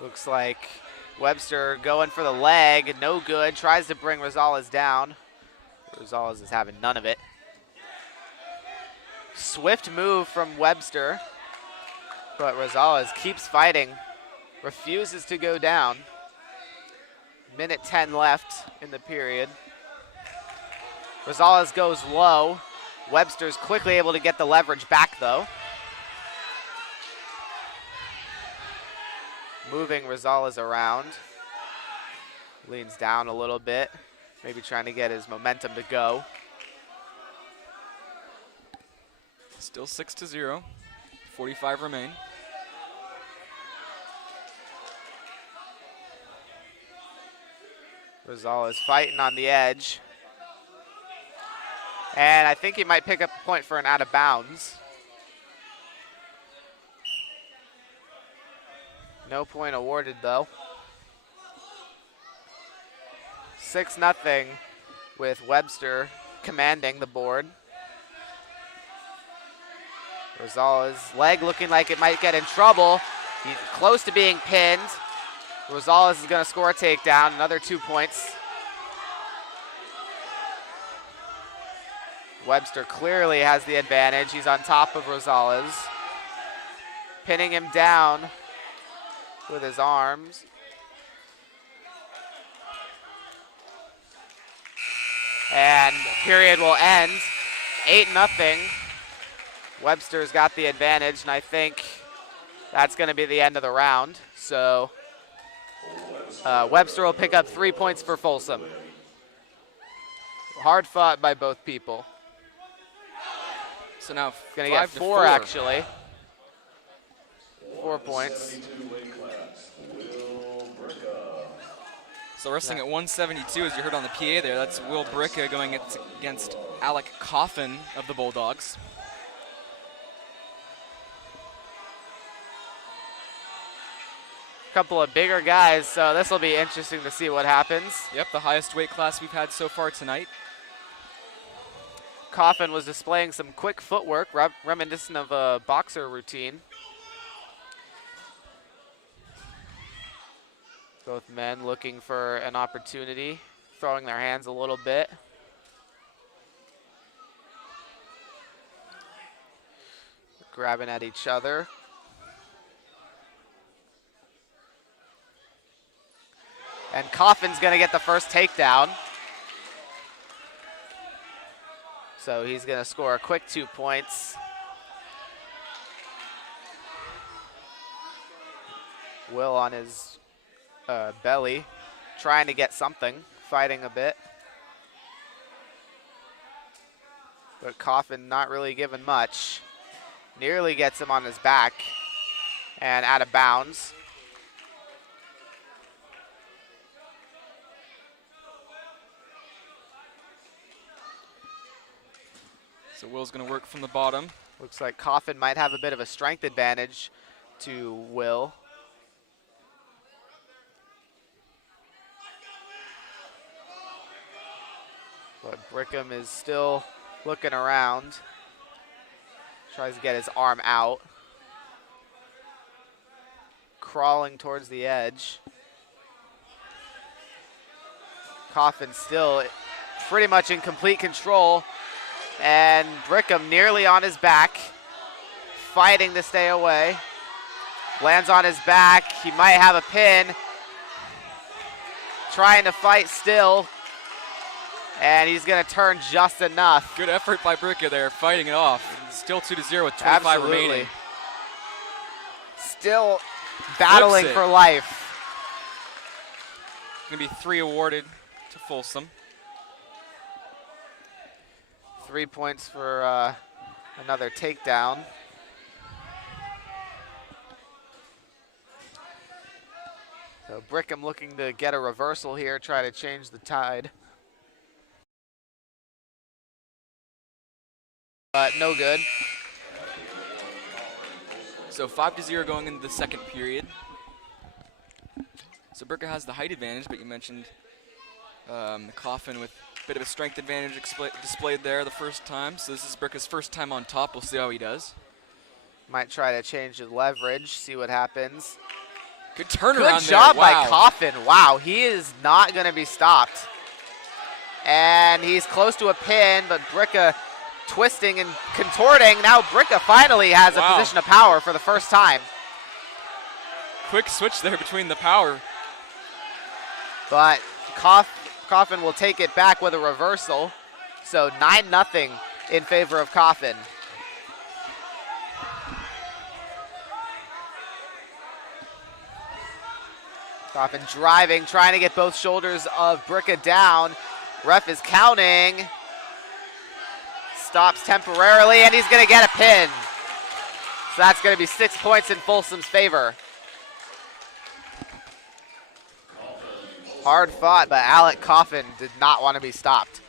Looks like Webster going for the leg, no good, tries to bring Rosales down. Rosales is having none of it. Swift move from Webster, but Rosales keeps fighting, refuses to go down. Minute 10 left in the period. Rosales goes low. Webster's quickly able to get the leverage back though. Moving Rosales around. Leans down a little bit, maybe trying to get his momentum to go. Still 6-0, 45 remain. Rosales fighting on the edge. And I think he might pick up a point for an out of bounds. No point awarded though. 6-0 with Webster commanding the board. Rosales' leg looking like it might get in trouble. He's close to being pinned. Rosales is going to score a takedown, another 2 points. Webster clearly has the advantage. He's on top of Rosales. Pinning him down with his arms. And period will end. 8-0. Webster's got the advantage, and I think that's going to be the end of the round. So Webster will pick up 3 points for Folsom. Hard fought by both people. So now Going to get 4 actually. 4 points. So wrestling at 172, as you heard on the PA there, that's Will Bricka going against Alec Coffin of the Bulldogs. couple of bigger guys, so this will be interesting to see what happens. Yep, the highest weight class we've had so far tonight. Coffin was displaying some quick footwork, reminiscent of a boxer routine. Both men looking for an opportunity, throwing their hands a little bit. Grabbing at each other. And Coffin's gonna get the first takedown. So he's gonna score a quick 2 points. Will on his belly, trying to get something, fighting a bit. But Coffin not really giving much. Nearly gets him on his back and out of bounds. So Will's going to work from the bottom. Looks like Coffin might have a bit of a strength advantage to Will. But Brickham is still looking around. Tries to get his arm out. Crawling towards the edge. Coffin still pretty much in complete control. And Brickham nearly on his back, fighting to stay away. Lands on his back. He might have a pin. Trying to fight still. And he's going to turn just enough. Good effort by Bricka there, fighting it off. Still 2-0 with 25 remaining. Still battling for life. Going to be 3 awarded to Folsom. 3 points for another takedown. So Brickham looking to get a reversal here, try to change the tide. But no good. So 5-0 going into the second period. So Bricka has the height advantage, but you mentioned Coffin with a bit of a strength advantage displayed there the first time. So this is Bricka's first time on top. We'll see how he does. Might try to change the leverage, see what happens. Good turnaround there. Good job by Wow. Coffin. Wow, he is not going to be stopped. And he's close to a pin, but Bricka twisting and contorting. Now Bricka finally has a position of power for the first time. Quick switch there between the power. But Coffin will take it back with a reversal. So 9-0 in favor of Coffin. Coffin driving, trying to get both shoulders of Bricka down. Ref is counting. Stops temporarily, and he's going to get a pin. So that's going to be 6 points in Folsom's favor. Hard fought, but Alec Coffin did not want to be stopped.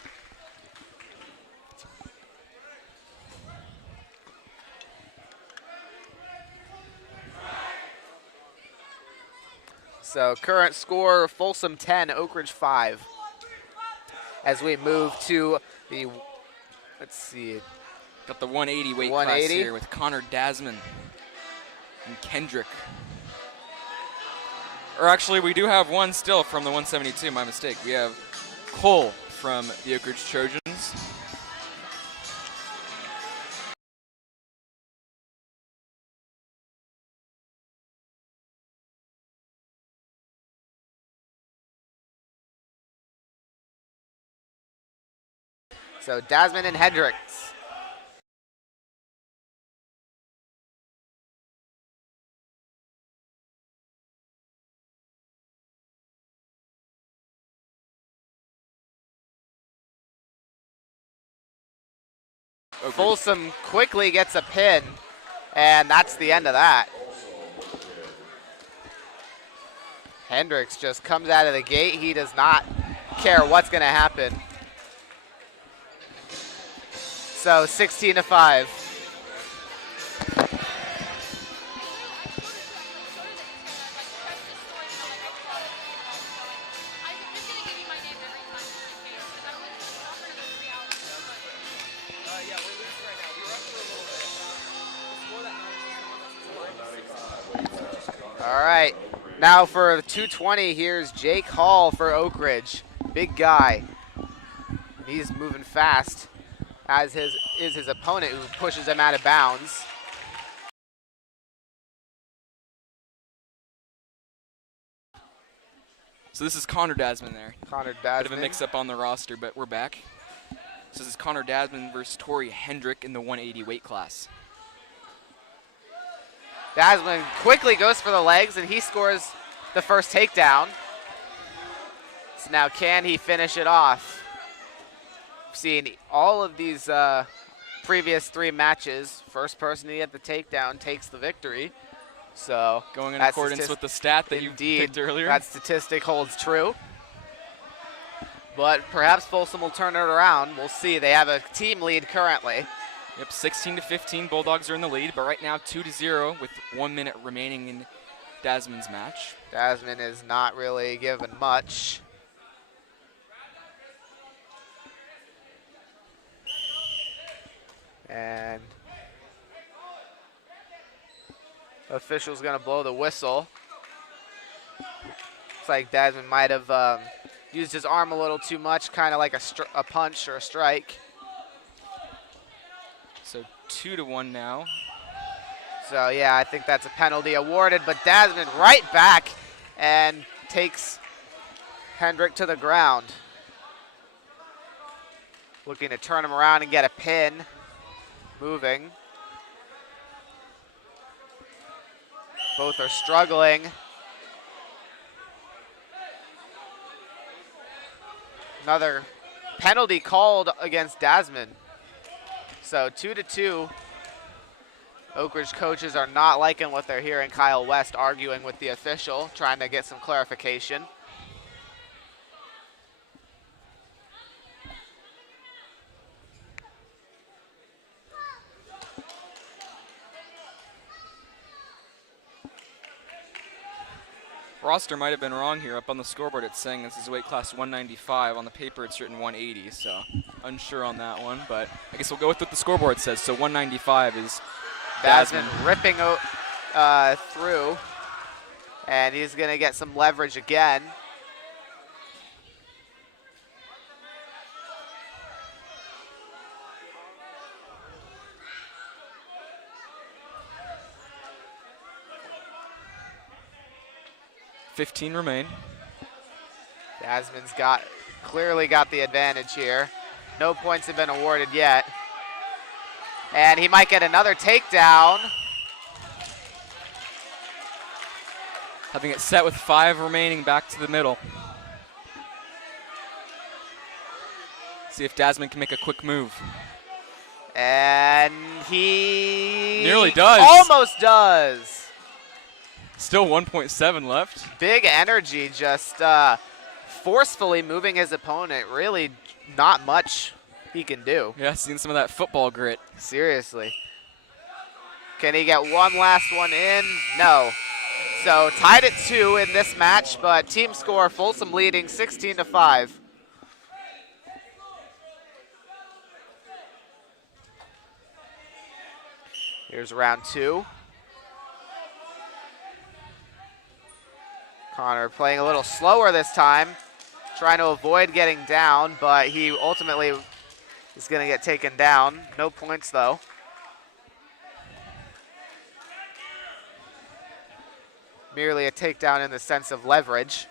So current score, Folsom 10, Oak Ridge 5. As we move to the, let's see. Got the 180 weight 180? class here with Connor Dasman and Kendrick. Or actually, we do have one still from the 172, my mistake. We have Cole from the Oak Ridge Trojans. So Dasman and Hendricks. Folsom quickly gets a pin, and that's the end of that. Hendricks just comes out of the gate. He does not care what's going to happen. So 16-5. All right, now for the 220, here's Jake Hall for Oak Ridge. Big guy. He's moving fast, as is his opponent, who pushes him out of bounds. So this is Connor Dasman there. Connor Bit of a Dasman. mix-up on the roster, but we're back. So this is Connor Dasman versus Torrey Hendrick in the 180 weight class. Dasman quickly goes for the legs, and he scores the first takedown. So now can he finish it off? We've seen all of these previous 3 matches. First person to get the takedown takes the victory. So Going in that accordance with the stat that you indeed, picked earlier. that statistic holds true. But perhaps Folsom will turn it around. We'll see. They have a team lead currently. Yep, 16-15, Bulldogs are in the lead, but right now 2-0 with 1 minute remaining in Dasman's match. Dasman is not really given much. And official's gonna blow the whistle. Looks like Dasman might have used his arm a little too much, kind of like a punch or a strike. So 2-1 now. So yeah, I think that's a penalty awarded, but Dasman right back and takes Hendrick to the ground. Looking to turn him around and get a pin. Moving. Both are struggling. Another penalty called against Dasman. So 2-2. Oak Ridge coaches are not liking what they're hearing. Kyle West arguing with the official, trying to get some clarification. Roster might have been wrong here. Up on the scoreboard it's saying this is weight class 195. On the paper it's written 180, so unsure on that one, but I guess we'll go with what the scoreboard says. So 195 is Dasman ripping through, and he's going to get some leverage again. $15 remain. Dasman's clearly got the advantage here. No points have been awarded yet. And he might get another takedown. Having it set with 5 remaining, back to the middle. See if Dasman can make a quick move. And he nearly does. Almost does. Still 1.7 left. Big energy, just forcefully moving his opponent. Really not much he can do. Yeah, seen some of that football grit. Seriously. Can he get one last one in? No. So tied at 2 in this match, but team score, Folsom leading 16-5. Here's round 2. Connor playing a little slower this time, trying to avoid getting down, but he ultimately is going to get taken down. No points, though. Merely a takedown in the sense of leverage.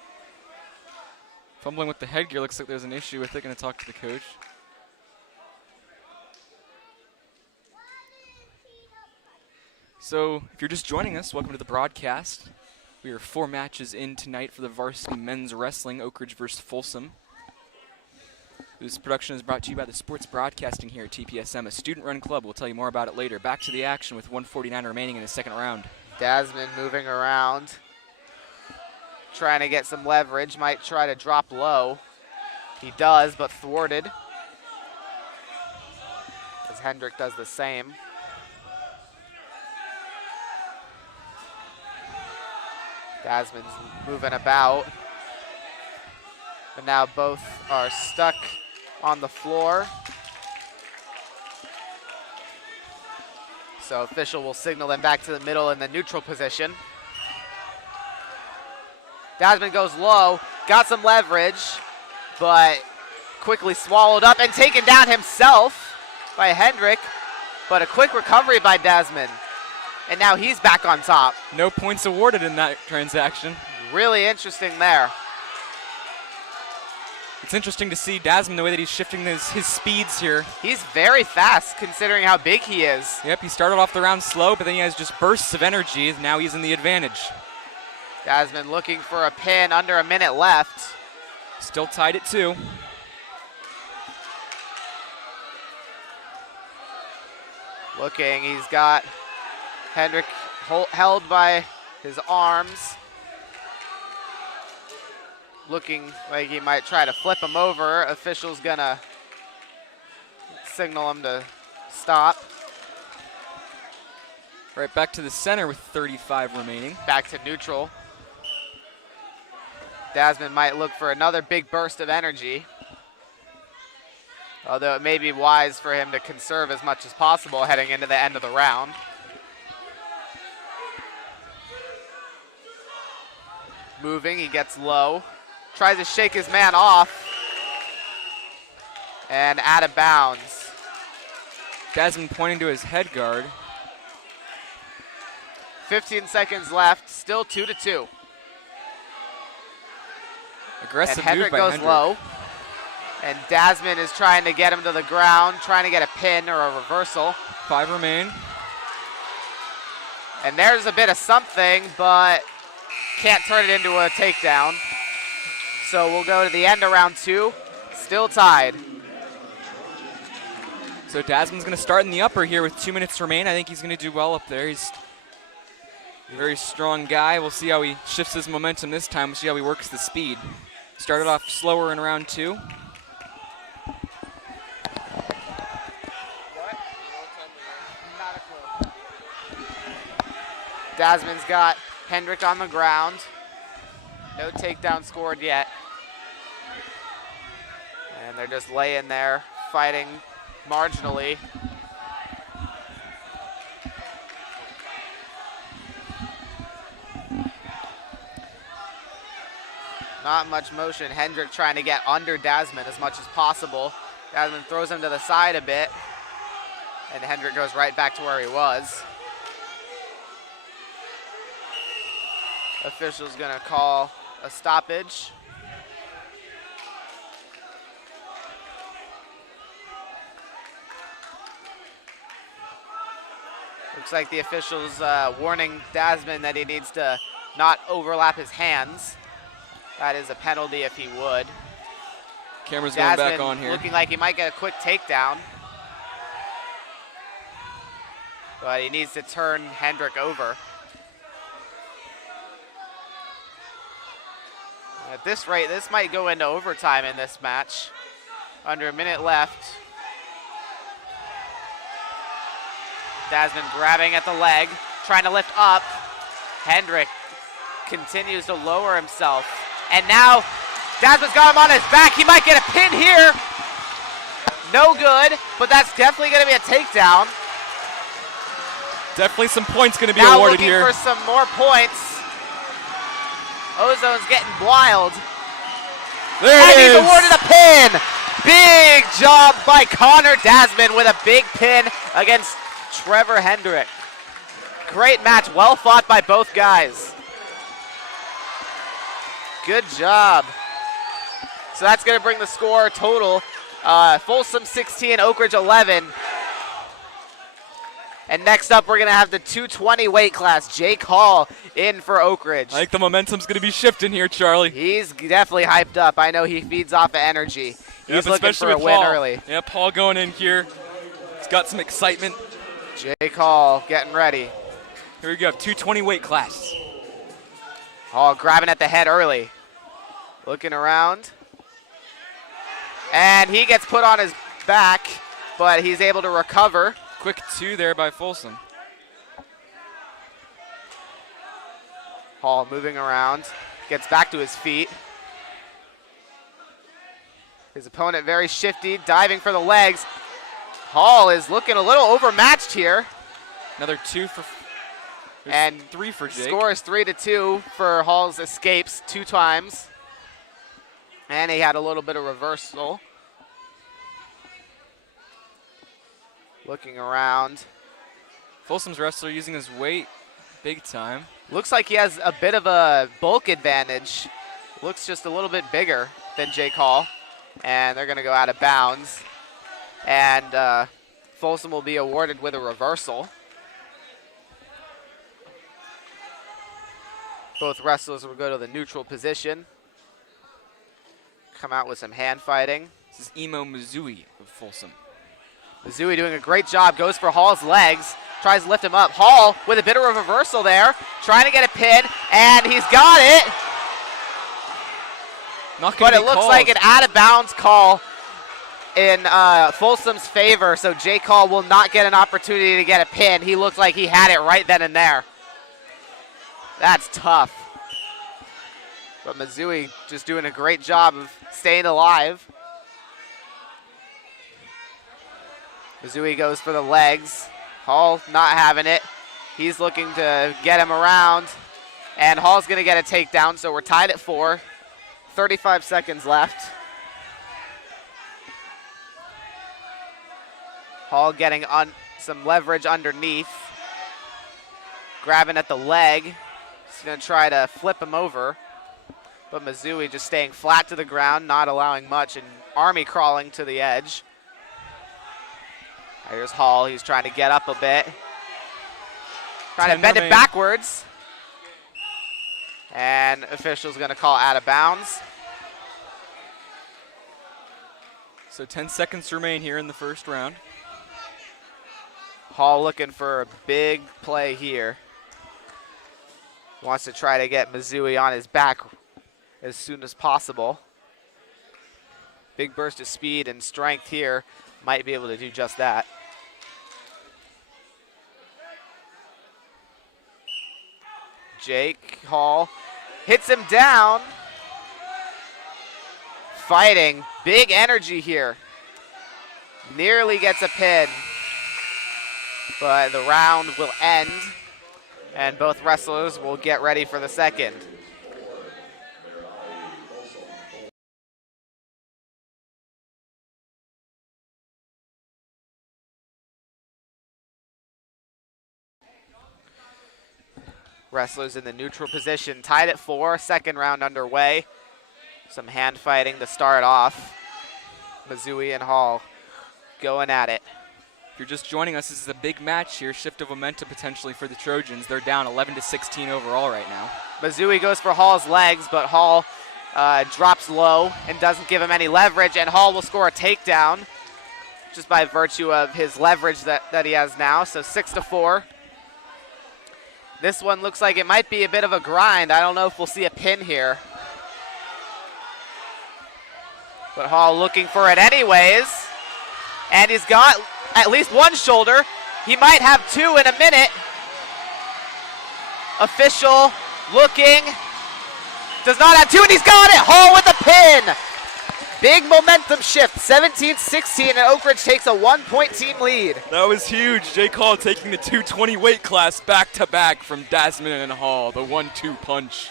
Fumbling with the headgear, looks like there's an issue with it. Going to talk to the coach. So, if you're just joining us, welcome to the broadcast. We are 4 matches in tonight for the varsity men's wrestling, Oak Ridge versus Folsom. This production is brought to you by the Sports Broadcasting here at TPSM, a student-run club. We'll tell you more about it later. Back to the action with 1:49 remaining in the second round. Dasman moving around, trying to get some leverage, might try to drop low. He does, but thwarted. As Hendrick does the same. Dasman's moving about. But now both are stuck on the floor. So official will signal them back to the middle in the neutral position. Dasman goes low, got some leverage, but quickly swallowed up and taken down himself by Hendrick. But a quick recovery by Dasman. And now he's back on top. No points awarded in that transaction. Really interesting there. It's interesting to see Dasman, the way that he's shifting his speeds here. He's very fast considering how big he is. Yep, he started off the round slow, but then he has just bursts of energy. Now he's in the advantage. Dasman looking for a pin, under a minute left. Still tied at 2. Looking, he's got Hendrick held by his arms. Looking like he might try to flip him over. Official's gonna signal him to stop. Right back to the center with 35 remaining. Back to neutral. Dasman might look for another big burst of energy. Although it may be wise for him to conserve as much as possible heading into the end of the round. Moving, he gets low. Tries to shake his man off. And out of bounds. Dasman pointing to his head guard. 15 seconds left, still 2-2. Aggressive And Hendrick move by goes Hendrick. low. And Dasman is trying to get him to the ground, trying to get a pin or a reversal. 5 remain. And there's a bit of something, but can't turn it into a takedown. So we'll go to the end of round 2, still tied. So Dasman's going to start in the upper here with 2 minutes to remain. I think he's going to do well up there. He's a very strong guy. We'll see how he shifts his momentum this time. We'll see how he works the speed. Started off slower in round 2. Dasman's got Hendrick on the ground. No takedown scored yet. And they're just laying there, fighting marginally. Not much motion. Hendrick trying to get under Dasman as much as possible. Dasman throws him to the side a bit. And Hendrick goes right back to where he was. Official's gonna call a stoppage. Looks like the official's warning Dasman that he needs to not overlap his hands. That is a penalty if he would. Camera's going back Dasman on here. looking like he might get a quick takedown. But he needs to turn Hendrick over. At this rate, this might go into overtime in this match. Under a minute left. Dasman grabbing at the leg, trying to lift up. Hendrick continues to lower himself. And now Dasman's got him on his back. He might get a pin here. No good, but that's definitely going to be a takedown. Definitely some points going to be now awarded looking here. for some more points. Ozone's getting wild. There And it is. he's awarded a pin. Big job by Connor Dasman with a big pin against Trevor Hendrick. Great match, well fought by both guys. Good job. So that's going to bring the score total. Folsom 16, Oak Ridge 11. And next up, we're going to have the 220 weight class. Jake Hall in for Oak Ridge. I think the momentum's going to be shifting here, Charlie. He's definitely hyped up. I know he feeds off of energy. He's looking for a with win Paul. early. Yeah, Paul going in here. He's got some excitement. Jake Hall getting ready. Here we go, 220 weight class. Hall grabbing at the head early. Looking around. And he gets put on his back, but he's able to recover. Quick 2 there by Folsom. Hall moving around, gets back to his feet. His opponent very shifty, diving for the legs. Hall is looking a little overmatched here. Another 2 for And 3 for Jake. Score is 3-2 for Hall's escapes 2 times. And he had a little bit of reversal. Looking around. Folsom's wrestler using his weight big time. Looks like he has a bit of a bulk advantage. Looks just a little bit bigger than Jake Hall. And they're going to go out of bounds. And Folsom will be awarded with a reversal. Both wrestlers will go to the neutral position. Come out with some hand fighting. This is Emo Mizui of Folsom. Mizui doing a great job, goes for Hall's legs, tries to lift him up. Hall with a bit of a reversal there, trying to get a pin, and he's got it. But it looks like an out-of-bounds call in Folsom's favor, so Jake Hall will not get an opportunity to get a pin. He looked like he had it right then and there. That's tough. But Mizui just doing a great job of staying alive. Mizui goes for the legs. Hall not having it. He's looking to get him around. And Hall's going to get a takedown, so we're tied at 4. 35 seconds left. Hall getting on some leverage underneath. Grabbing at the leg. He's going to try to flip him over. But Mizui just staying flat to the ground, not allowing much, and army crawling to the edge. Here's Hall. He's trying to get up a bit. Trying to bend it backwards. And official's going to call out of bounds. So 10 seconds remain here in the first round. Hall looking for a big play here. Wants to try to get Mizui on his back as soon as possible. Big burst of speed and strength here. Might be able to do just that. Jake Hall hits him down. Fighting, big energy here. Nearly gets a pin. But the round will end, and both wrestlers will get ready for the second. Wrestlers in the neutral position, tied at 4, second round underway. Some hand fighting to start off. Mizui and Hall going at it. If you're just joining us, this is a big match here. Shift of momentum potentially for the Trojans. They're down 11-16 overall right now. Mizui goes for Hall's legs, but Hall drops low and doesn't give him any leverage, and Hall will score a takedown just by virtue of his leverage that he has now. So 6-4. This one looks like it might be a bit of a grind. I don't know if we'll see a pin here. But Hall looking for it anyways. And he's got at least one shoulder. He might have 2 in a minute. Official looking. Does not have 2, and he's got it! Hall with a pin! Big momentum shift, 17-16, and Oak Ridge takes a 1-point team lead. That was huge. Jake Hall taking the 220 weight class back-to-back from Dasman and Hall, the 1-2 punch.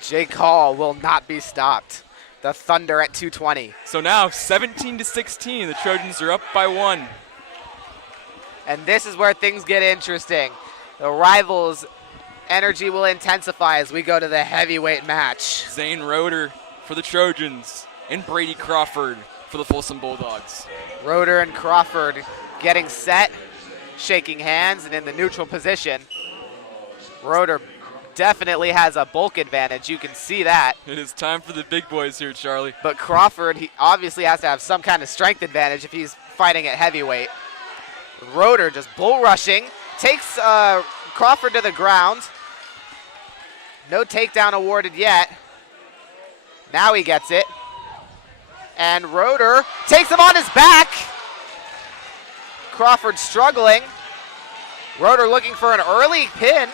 Jake Hall will not be stopped. The Thunder at 220. So now 17-16, the Trojans are up by 1. And this is where things get interesting. The rivals' energy will intensify as we go to the heavyweight match. Zane Roeder for the Trojans and Brady Crawford for the Folsom Bulldogs. Roeder and Crawford getting set, shaking hands, and in the neutral position. Roeder definitely has a bulk advantage. You can see that. It is time for the big boys here, Charlie. But Crawford, he obviously has to have some kind of strength advantage if he's fighting at heavyweight. Roeder just bull rushing, takes Crawford to the ground. No takedown awarded yet. Now he gets it. And Roeder takes him on his back. Crawford struggling. Roeder looking for an early pin.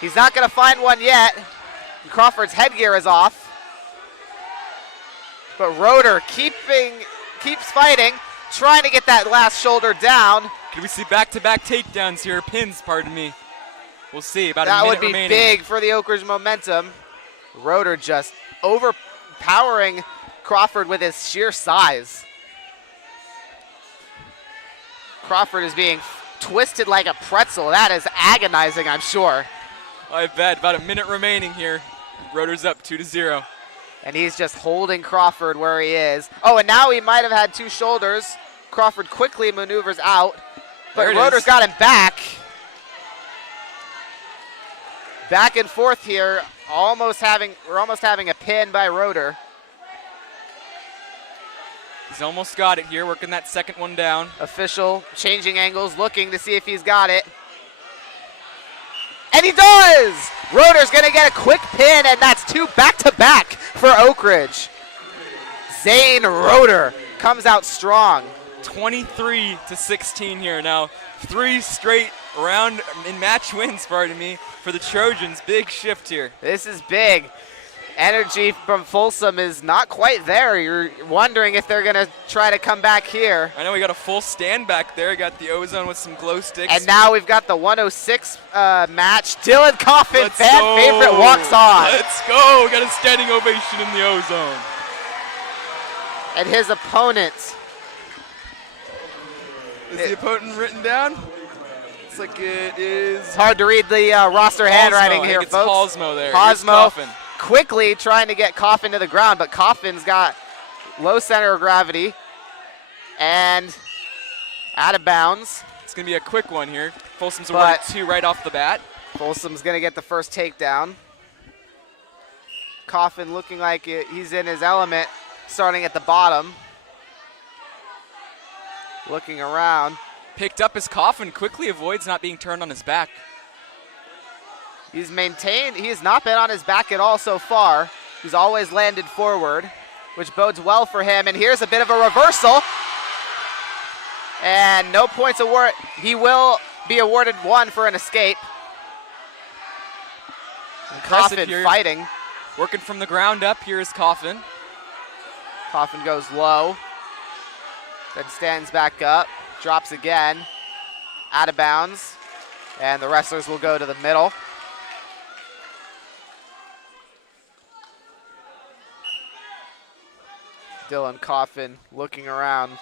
He's not going to find one yet. Crawford's headgear is off. But Roeder keeps fighting, trying to get that last shoulder down. Could we see back-to-back takedowns here, pins, pardon me. We'll see, about a That minute would be remaining. big for the Oak Ridge momentum. Roeder just overpowering Crawford with his sheer size. Crawford is being twisted like a pretzel. That is agonizing, I'm sure. I bet, about a minute remaining here. Roeder's up 2-0. And he's just holding Crawford where he is. Oh, and now he might have had two shoulders. Crawford quickly maneuvers out, but There it Roeder's is. got him back. Back and forth here. We're almost having a pin by Roeder. He's almost got it here, working that second one down. Official changing angles, looking to see if he's got it. And he does! Roeder's gonna get a quick pin, and that's two back-to-back for Oak Ridge. Zane Roeder comes out strong. 23-16 here now. 3 straight round in match wins, pardon me, for the Trojans. Big shift here. This is big. Energy from Folsom is not quite there. You're wondering if they're gonna try to come back here. I know we got a full stand back there. Got the Ozone with some glow sticks. And now we've got the 106 match. Dylan Coffin, Let's fan go. favorite, walks on. Let's go. Got a standing ovation in the Ozone. And his opponent. Is the opponent written down? It's like it is. It's hard to read the roster handwriting here, it's folks. Halsmo there. Here's Halsmo Coffin. quickly trying to get Coffin to the ground, but Coffin's got low center of gravity and out of bounds. It's going to be a quick one here. Folsom's awarded 2 right off the bat. Folsom's going to get the first takedown. Coffin looking like he's in his element, starting at the bottom. Looking around. Picked up his Coffin, quickly avoids not being turned on his back. He's maintained, he has not been on his back at all so far. He's always landed forward, which bodes well for him. And here's a bit of a reversal. And no points awarded. He will be awarded 1 for an escape. And Impressive Coffin here. fighting. Working from the ground up, here is Coffin. Coffin goes low, then stands back up, drops again, out of bounds, and the wrestlers will go to the middle. Dylan Coffin looking around.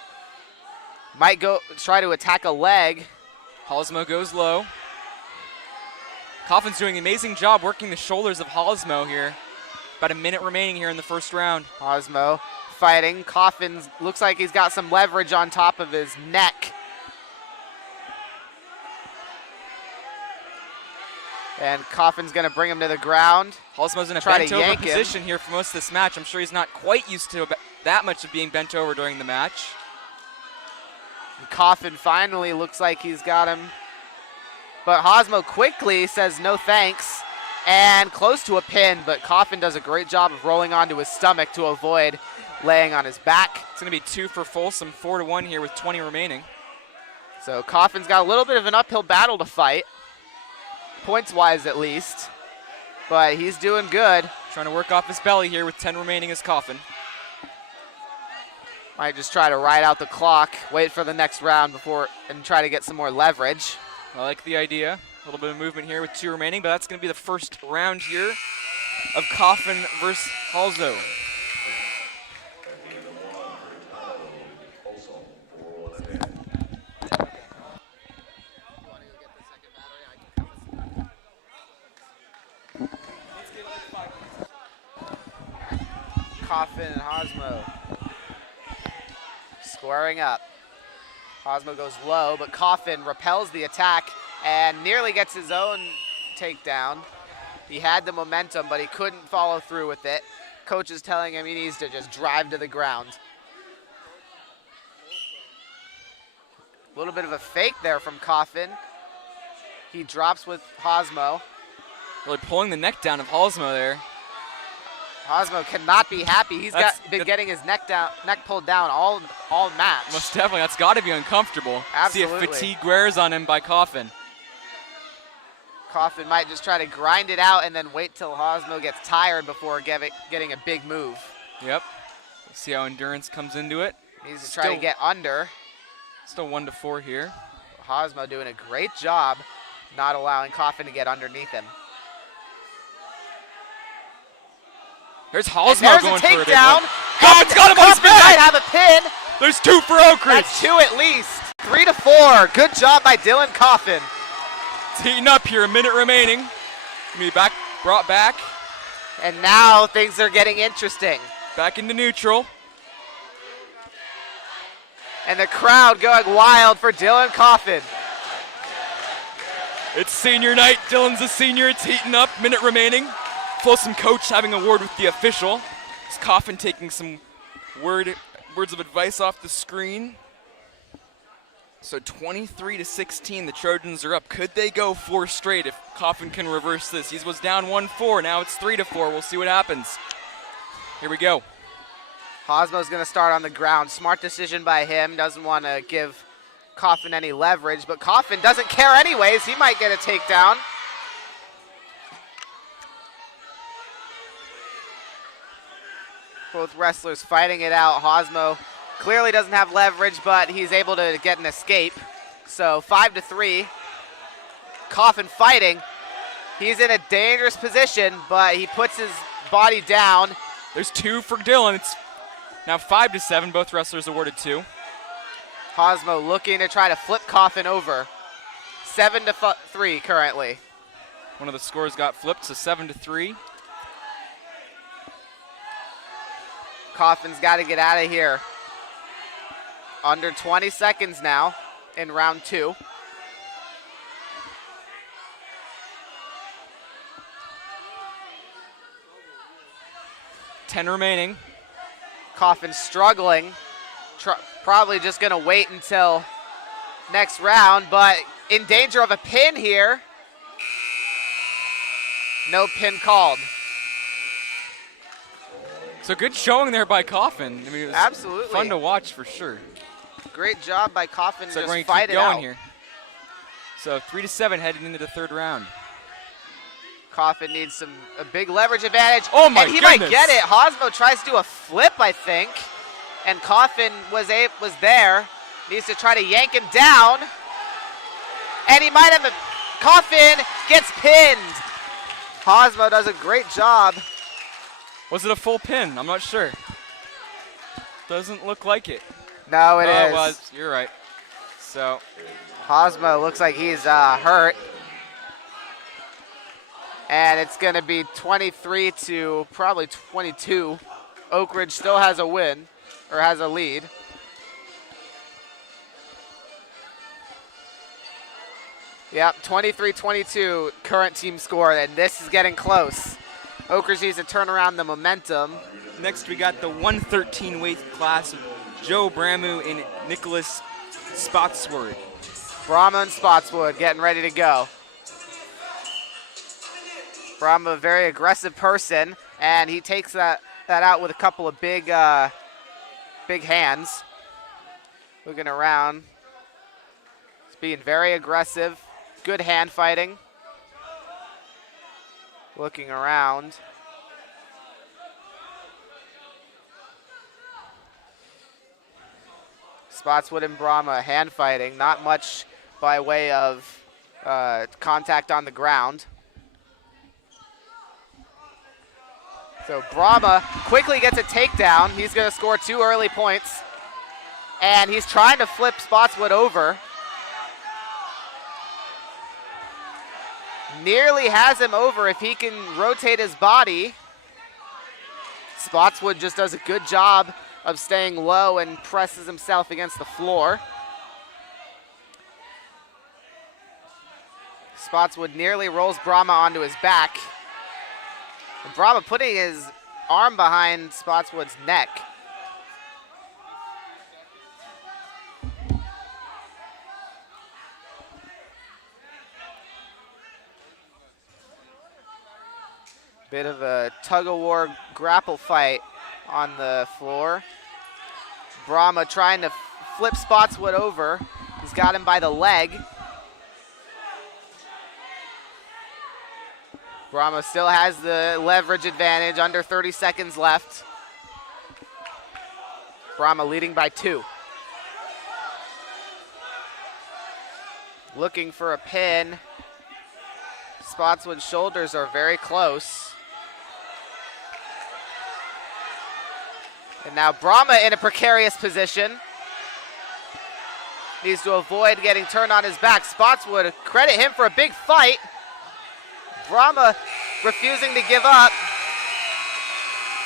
Might go try to attack a leg. Halsmo goes low. Coffin's doing an amazing job working the shoulders of Halsmo here. About a minute remaining here in the first round. Osmo fighting. Coffin looks like he's got some leverage on top of his neck. And Coffin's going to bring him to the ground. Halsmo's in a Try to bent over yank him. position here for most of this match. I'm sure he's not quite used to that much of being bent over during the match. And Coffin finally looks like he's got him. But Halsmo quickly says no thanks and close to a pin, but Coffin does a great job of rolling onto his stomach to avoid laying on his back. It's going to be 2 for Folsom, 4-1 here with 20 remaining. So Coffin's got a little bit of an uphill battle to fight, points-wise at least, but he's doing good. Trying to work off his belly here with 10 remaining as Coffin. Might just try to ride out the clock, wait for the next round and try to get some more leverage. I like the idea. A little bit of movement here with 2 remaining, but that's going to be the first round here of Coffin versus Halsmo. Coffin and Halsmo squaring up. Halsmo goes low, but Coffin repels the attack and nearly gets his own takedown. He had the momentum, but he couldn't follow through with it. Coach is telling him he needs to just drive to the ground. A little bit of a fake there from Coffin. He drops with Halsmo. Really pulling the neck down of Halsmo there. Halsmo cannot be happy. He's been getting his neck pulled down all match. Most definitely, that's got to be uncomfortable. Absolutely. See if fatigue wears on him by Coffin. Coffin might just try to grind it out and then wait till Halsmo gets tired before getting a big move. Yep. Let's see how endurance comes into it. He needs to try to get under. Still 1-4 here. Hosmo doing a great job not allowing Coffin to get underneath him. There's And Hosmo there's going a for a big takedown. one. Oh, it's got him on his Coffin might back. have a pin. There's 2 for Oak Ridge. That's 2 at least. 3-4. Good job by Dylan Coffin. It's heating up here. A minute remaining. Gonna be brought back. And now things are getting interesting. Back into neutral. And the crowd going wild for Dylan Coffin. It's senior night. Dylan's a senior. It's heating up. Minute remaining. Folsom coach having a word with the official. Is Coffin taking some words of advice off the screen? So 23-16, the Trojans are up. Could they go 4 straight if Coffin can reverse this? He was down 1-4. Now it's 3-4. We'll see what happens. Here we go. Hosmo's going to start on the ground. Smart decision by him. Doesn't want to give Coffin any leverage, but Coffin doesn't care anyways. He might get a takedown. Both wrestlers fighting it out. Hosmo clearly doesn't have leverage, but he's able to get an escape. So 5-3. Coffin fighting. He's in a dangerous position, but he puts his body down. There's 2 for Dylan. It's now 5-7. Both wrestlers awarded 2. Hosmo looking to try to flip Coffin over. 7-3 currently. One of the scores got flipped, so 7-3. Coffin's got to get out of here. Under 20 seconds now in round 2. Ten remaining. Coffin struggling. Probably just going to wait until next round, but in danger of a pin here. No pin called. So good showing there by Coffin. I mean, it was Absolutely. fun to watch for sure. Great job by Coffin to So we're just going to fight keep it going out. here. So 3-7 heading into the 3rd round. Coffin needs a big leverage advantage. Oh my And he might goodness. get it. Hosmo tries to do a flip, I think. And Coffin was there. Needs to try to yank him down. And he might have a... Coffin gets pinned. Hosmo does a great job. Was it a full pin? I'm not sure. Doesn't look like it. No, it is. It was. You're right. So Hosmo looks like he's hurt. And it's going to be 23 to probably 22. Oak Ridge still has a win, or has a lead. Yep, 23-22 current team score, and this is getting close. Oak Ridge needs to turn around the momentum. next we got the 113 weight class of Joe Bramu and Nicholas Spotswood. Brahma and Spotswood getting ready to go. Brahma, a very aggressive person, and he takes that out with a couple of big hands. Looking around. He's being very aggressive. Good hand fighting. Looking around. Spotswood and Brahma hand fighting. Not much by way of contact on the ground. So Brahma quickly gets a takedown. He's going to score 2 early points. And he's trying to flip Spotswood over. Nearly has him over if he can rotate his body. Spotswood just does a good job of staying low and presses himself against the floor. Spotswood nearly rolls Brahma onto his back. And Brahma putting his arm behind Spotswood's neck. Bit of a tug-of-war grapple fight on the floor. Brahma trying to flip Spotswood over. He's got him by the leg. Brahma still has the leverage advantage, under 30 seconds left. Brahma leading by 2. looking for a pin. Spotswood's shoulders are very close. And now Brahma in a precarious position. Needs to avoid getting turned on his back. Spotswood, credit him for a big fight. Brahma refusing to give up.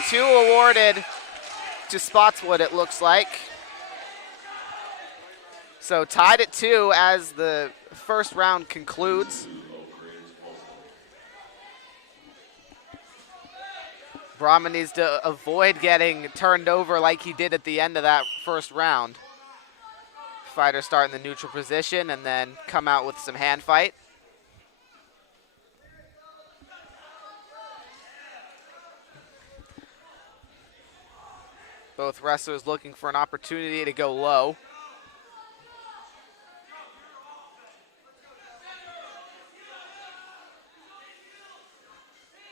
2 awarded to Spotswood, it looks like. So tied at 2 as the first round concludes. Brahma needs to avoid getting turned over like he did at the end of that first round. Fighter start in the neutral position and then come out with some hand fight. Both wrestlers looking for an opportunity to go low.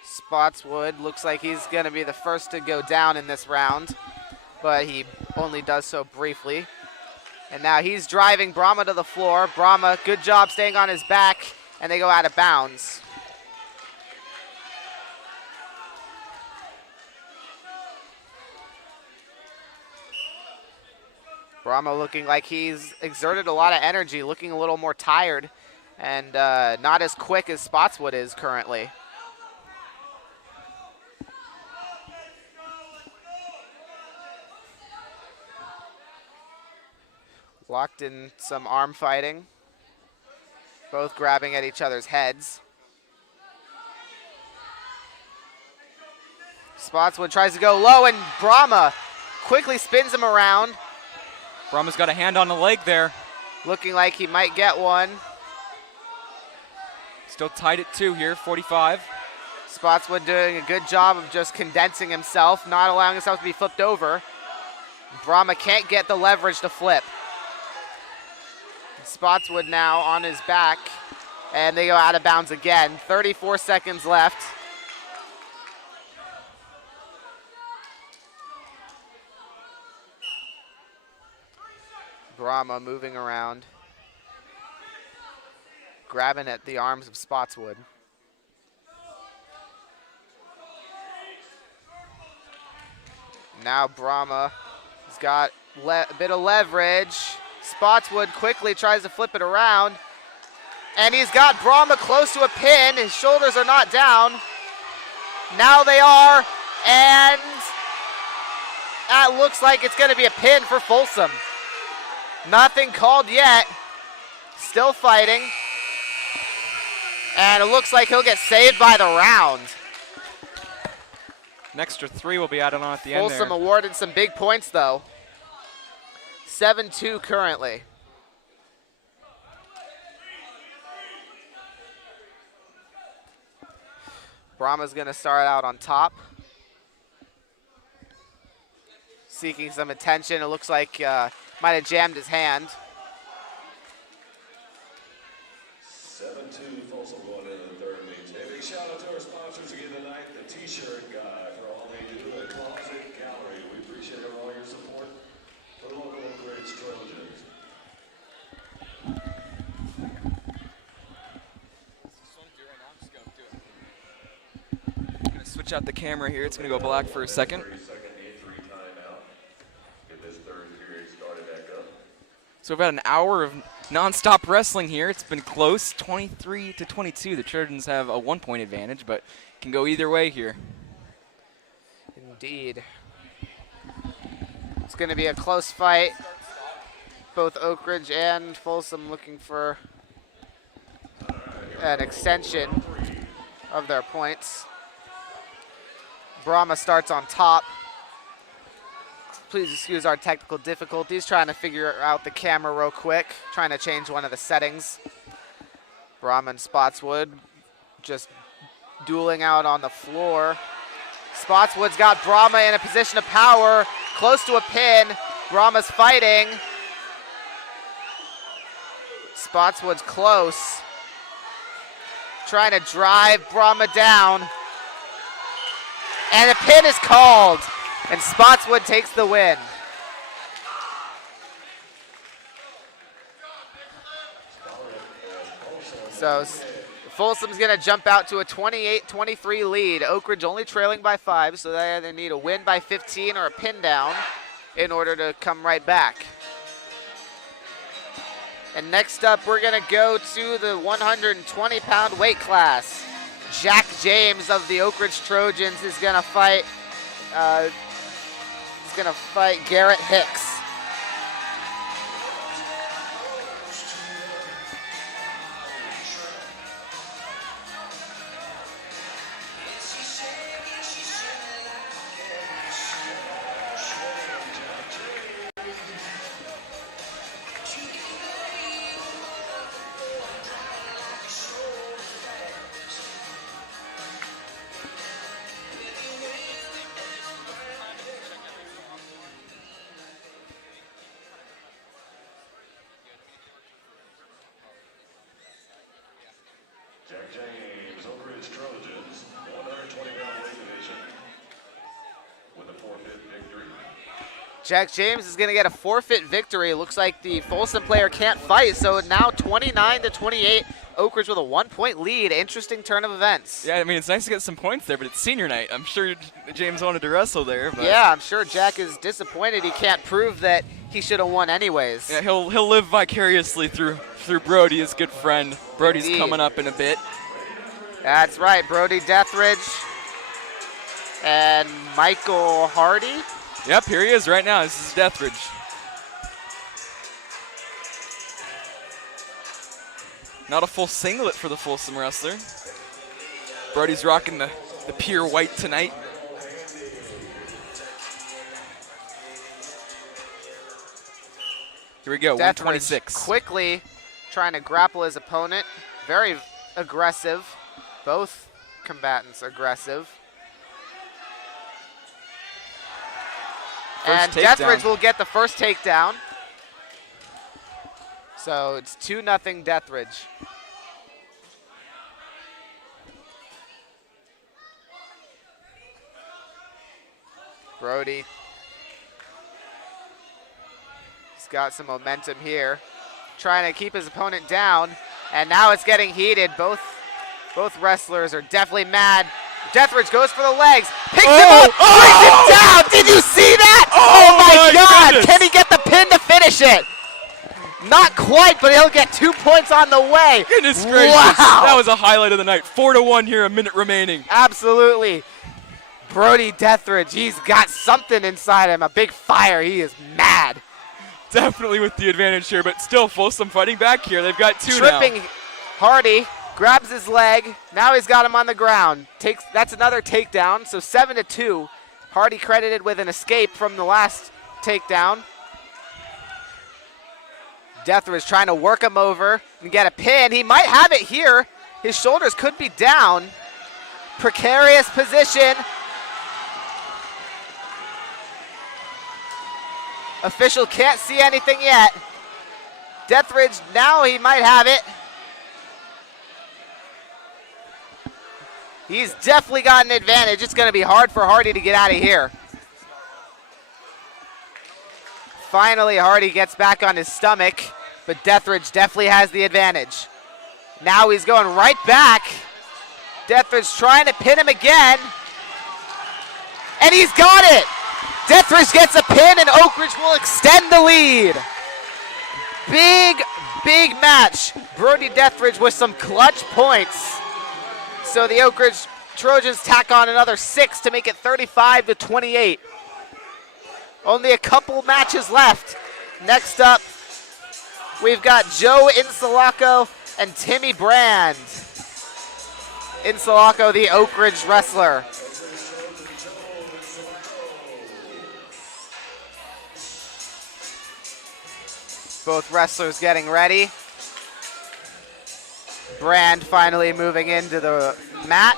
Spotswood looks like he's going to be the first to go down in this round, but he only does so briefly. And now he's driving Brahma to the floor. Brahma, good job staying on his back, and they go out of bounds. Brahma looking like he's exerted a lot of energy, looking a little more tired, and not as quick as Spotswood is currently. Locked in some arm fighting. Both grabbing at each other's heads. Spotswood tries to go low, and Brahma quickly spins him around. Brahma's got a hand on the leg there. Looking like he might get one. Still tied at 2 here, 45. Spotswood doing a good job of just condensing himself, not allowing himself to be flipped over. Brahma can't get the leverage to flip. Spotswood now on his back, and they go out of bounds again. 34 seconds left. Brahma moving around, grabbing at the arms of Spotswood. Now Brahma has got a bit of leverage. Spotswood quickly tries to flip it around, and he's got Brahma close to a pin. His shoulders are not down. Now they are, and that looks like it's going to be a pin for Folsom. Nothing called yet. Still fighting. And it looks like he'll get saved by the round. An extra 3 will be added on at the end there. Folsom awarded some big points, though. 7-2 currently. Brahma's going to start out on top. Seeking some attention. It looks like might have jammed his hand. 7-2 Folsom going into the third meet. A big shout out to our sponsors again tonight, the T-shirt guy, for all they do, the Closet Gallery. We appreciate all your support for the local Oak Ridge Trojans. I'm going to switch out the camera here. It's going to go black for a second. 30-second injury timeout. Get this third period started back up. So we've had an hour of non-stop wrestling here. It's been close, 23-22. The Trojans have a 1-point advantage, but can go either way here. Indeed. It's going to be a close fight. Both Oak Ridge and Folsom looking for an extension of their points. Brahma starts on top. Please excuse our technical difficulties. Trying to figure out the camera real quick. Trying to change one of the settings. Brahma and Spotswood just dueling out on the floor. Spotswood's got Brahma in a position of power, close to a pin. Brahma's fighting. Spotswood's close. Trying to drive Brahma down. And a pin is called. And Spotswood takes the win. So Folsom's going to jump out to a 28-23 lead. Oak Ridge only trailing by 5, so they either need a win by 15 or a pin down in order to come right back. And next up, we're going to go to the 120-pound weight class. Jack James of the Oak Ridge Trojans is going to fight. Garrett Hicks. Jack James, Oak Ridge Trojans, 120-pound weight division with a forfeit victory. Jack James is going to get a forfeit victory. It looks like the Folsom player can't fight, so now 29-28. Oak Ridge with a 1-point lead. Interesting turn of events. Yeah, I mean, it's nice to get some points there, but it's senior night. I'm sure James wanted to wrestle there. But Yeah, I'm sure Jack is disappointed he can't prove that he should have won anyways. yeah, he'll live vicariously through Brody, his good friend. Brody's Indeed. coming up in a bit. That's right, Brody Deathridge and Michael Hardy. Yep, here he is right now. This is Deathridge. Not a full singlet for the Folsom wrestler. Brody's rocking the pure white tonight. Here we go, Deathridge 126. quickly trying to grapple his opponent. Very aggressive. Both combatants aggressive. First And takedown. Deathridge will get the first takedown. So it's 2-0 Deathridge. Brody. He's got some momentum here. Trying to keep his opponent down. And now it's getting heated. Both wrestlers are definitely mad. Deathridge goes for the legs. Picks him up. Brings him down. Did you see that? Oh my God. goodness. Can he get the pin to finish it? Not quite, but he'll get 2 points on the way. Goodness gracious. Wow. That was a highlight of the night. 4-1 here, a minute remaining. Absolutely. Brody Deathridge, he's got something inside him, a big fire. He is mad. Definitely with the advantage here, but still Folsom fighting back here. They've got two now. Tripping Hardy, grabs his leg. Now he's got him on the ground. That's another takedown, so 7-2. Hardy credited with an escape from the last takedown. Deathridge trying to work him over and get a pin. He might have it here. His shoulders could be down. Precarious position. Official can't see anything yet. Deathridge, now he might have it. He's definitely got an advantage. It's going to be hard for Hardy to get out of here. Finally, Hardy gets back on his stomach, but Deathridge definitely has the advantage. Now he's going right back. Deathridge trying to pin him again. And he's got it. Deathridge gets a pin and Oak Ridge will extend the lead. Big match. Brody Deathridge with some clutch points. So the Oak Ridge Trojans tack on another 6 to make it 35-28. Only a couple matches left. Next up, we've got Joe Insulaco and Timmy Brand. Insulaco, the Oak Ridge wrestler. Both wrestlers getting ready. Brand finally moving into the mat.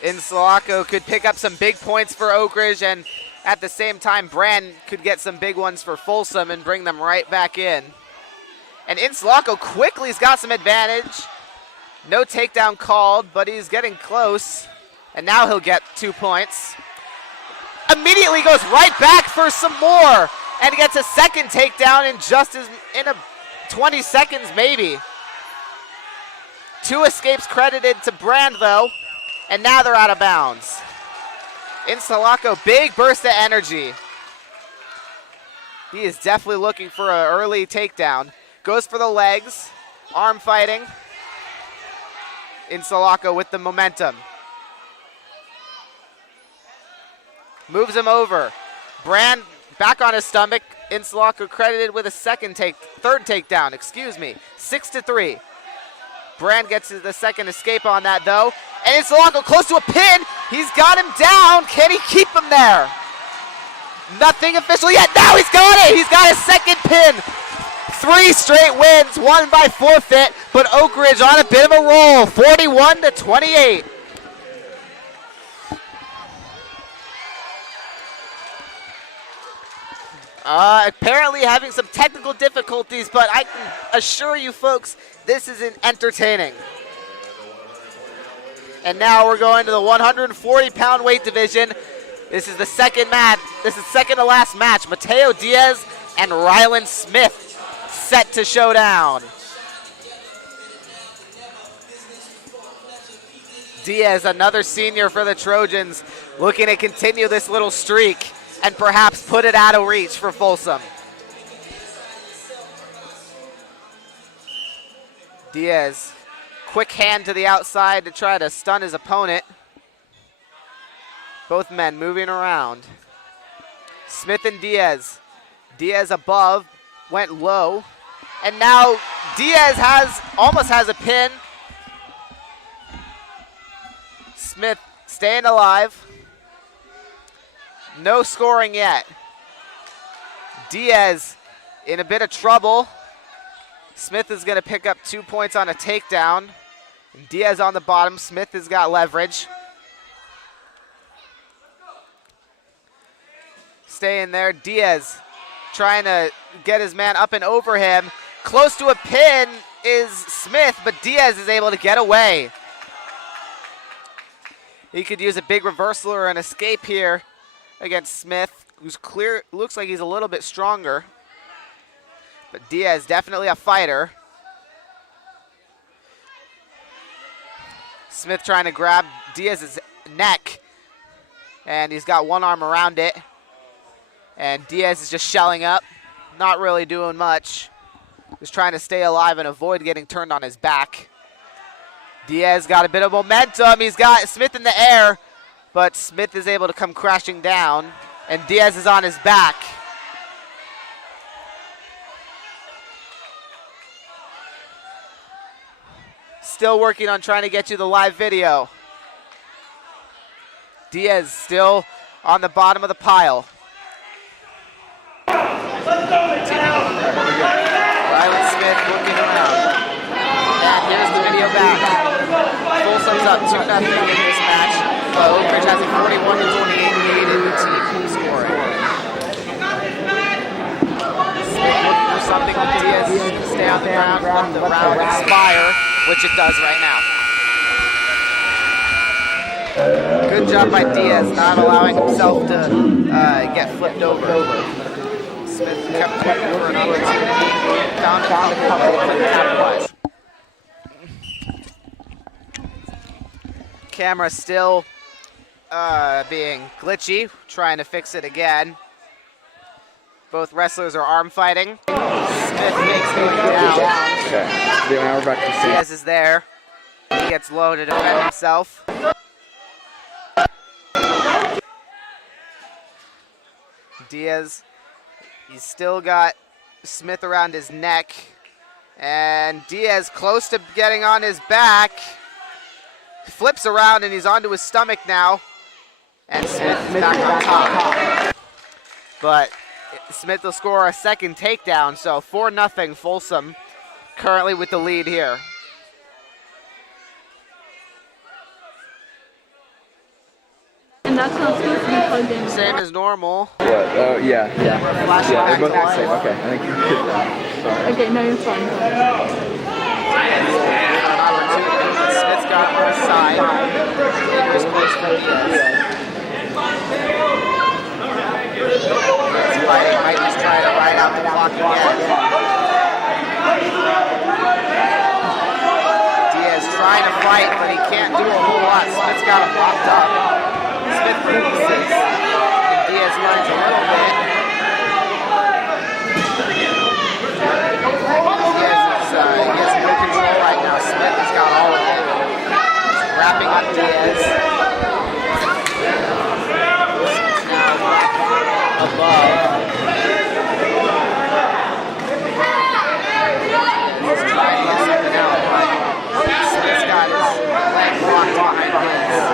Insulaco could pick up some big points for Oak Ridge, and at the same time, Brand could get some big ones for Folsom and bring them right back in. And Insulaco quickly has got some advantage. No takedown called, but he's getting close. And now he'll get 2 points. Immediately goes right back for some more and gets a second takedown in just 20 seconds maybe. 2 escapes credited to Brand though, and now they're out of bounds. Insalaco, big burst of energy. He is definitely looking for an early takedown. Goes for the legs, arm fighting. Insalaco with the momentum. Moves him over. Brand back on his stomach. Insalaco credited with a third takedown, excuse me. 6-3. Brand gets the second escape on that though. And Insalaco close to a pin. He's got him down. Can he keep him there? Nothing official yet. Now he's got it. He's got his second pin. 3 straight wins, 1 by forfeit, but Oak Ridge on a bit of a roll, 41-28. Apparently having some technical difficulties, but I can assure you folks, this is entertaining. And now we're going to the 140-pound weight division. This is the second match. This is second to last match. Mateo Diaz and Rylan Smith set to showdown. Diaz, another senior for the Trojans, looking to continue this little streak and perhaps put it out of reach for Folsom. Diaz, quick hand to the outside to try to stun his opponent. Both men moving around. Smith and Diaz. Diaz above, went low. And now Diaz almost has a pin. Smith staying alive. No scoring yet. Diaz in a bit of trouble. Smith is going to pick up 2 points on a takedown. Diaz on the bottom. Smith has got leverage. Staying there. Diaz trying to get his man up and over him. Close to a pin is Smith, but Diaz is able to get away. He could use a big reversal or an escape here against Smith, who's clear, looks like he's a little bit stronger. But Diaz definitely a fighter. Smith trying to grab Diaz's neck, and he's got one arm around it. And Diaz is just shelling up, not really doing much. Just trying to stay alive and avoid getting turned on his back. Diaz got a bit of momentum. He's got Smith in the air, but Smith is able to come crashing down, and Diaz is on his back. Still working on trying to get you the live video. Diaz still on the bottom of the pile. Rylan Smith looking around. And here's the video back. Folsom's up 2-0 in this match. Oak Ridge has a 41-28 lead in the team scoring. Smith looking for something with Diaz to stay on the ground, let the round expire, which it does right now. Good job by Diaz, not allowing himself to get flipped over. Smith kept looking for an opportunity, found a couple, couldn't capitalize. Camera still being glitchy, trying to fix it again. Both wrestlers are arm fighting. Smith makes the way down. Okay, now we're back to the Diaz is there. He gets low to defend himself. Diaz, he's still got Smith around his neck. And Diaz close to getting on his back. Flips around and he's onto his stomach now. And Smith is back on top. But Smith will score a second takedown, so 4-0 Folsom currently with the lead here. And that's not supposed to be plugged in. Same as normal. What? Oh, yeah. Flashing Yeah, back they're to both the same. life. Okay, I think you're good. Okay, no, you're fine. An opportunity. Smith's got it on his side. Here's close for Diaz. He's fighting, might just try to ride out the clock again. fight, but he can't do a whole lot. Smith's got him locked up. Smith releases, and Diaz runs a little bit. He has no control right now. Smith has got all of it. He's wrapping up Diaz. Now above. He's trying to get something out, but Smith's got his leg locked behind his.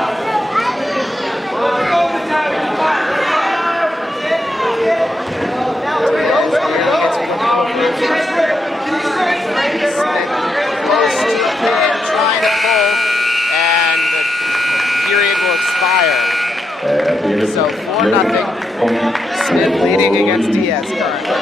Trying to pull, and the period will expire. So 4-0. Smith leading against Diaz currently.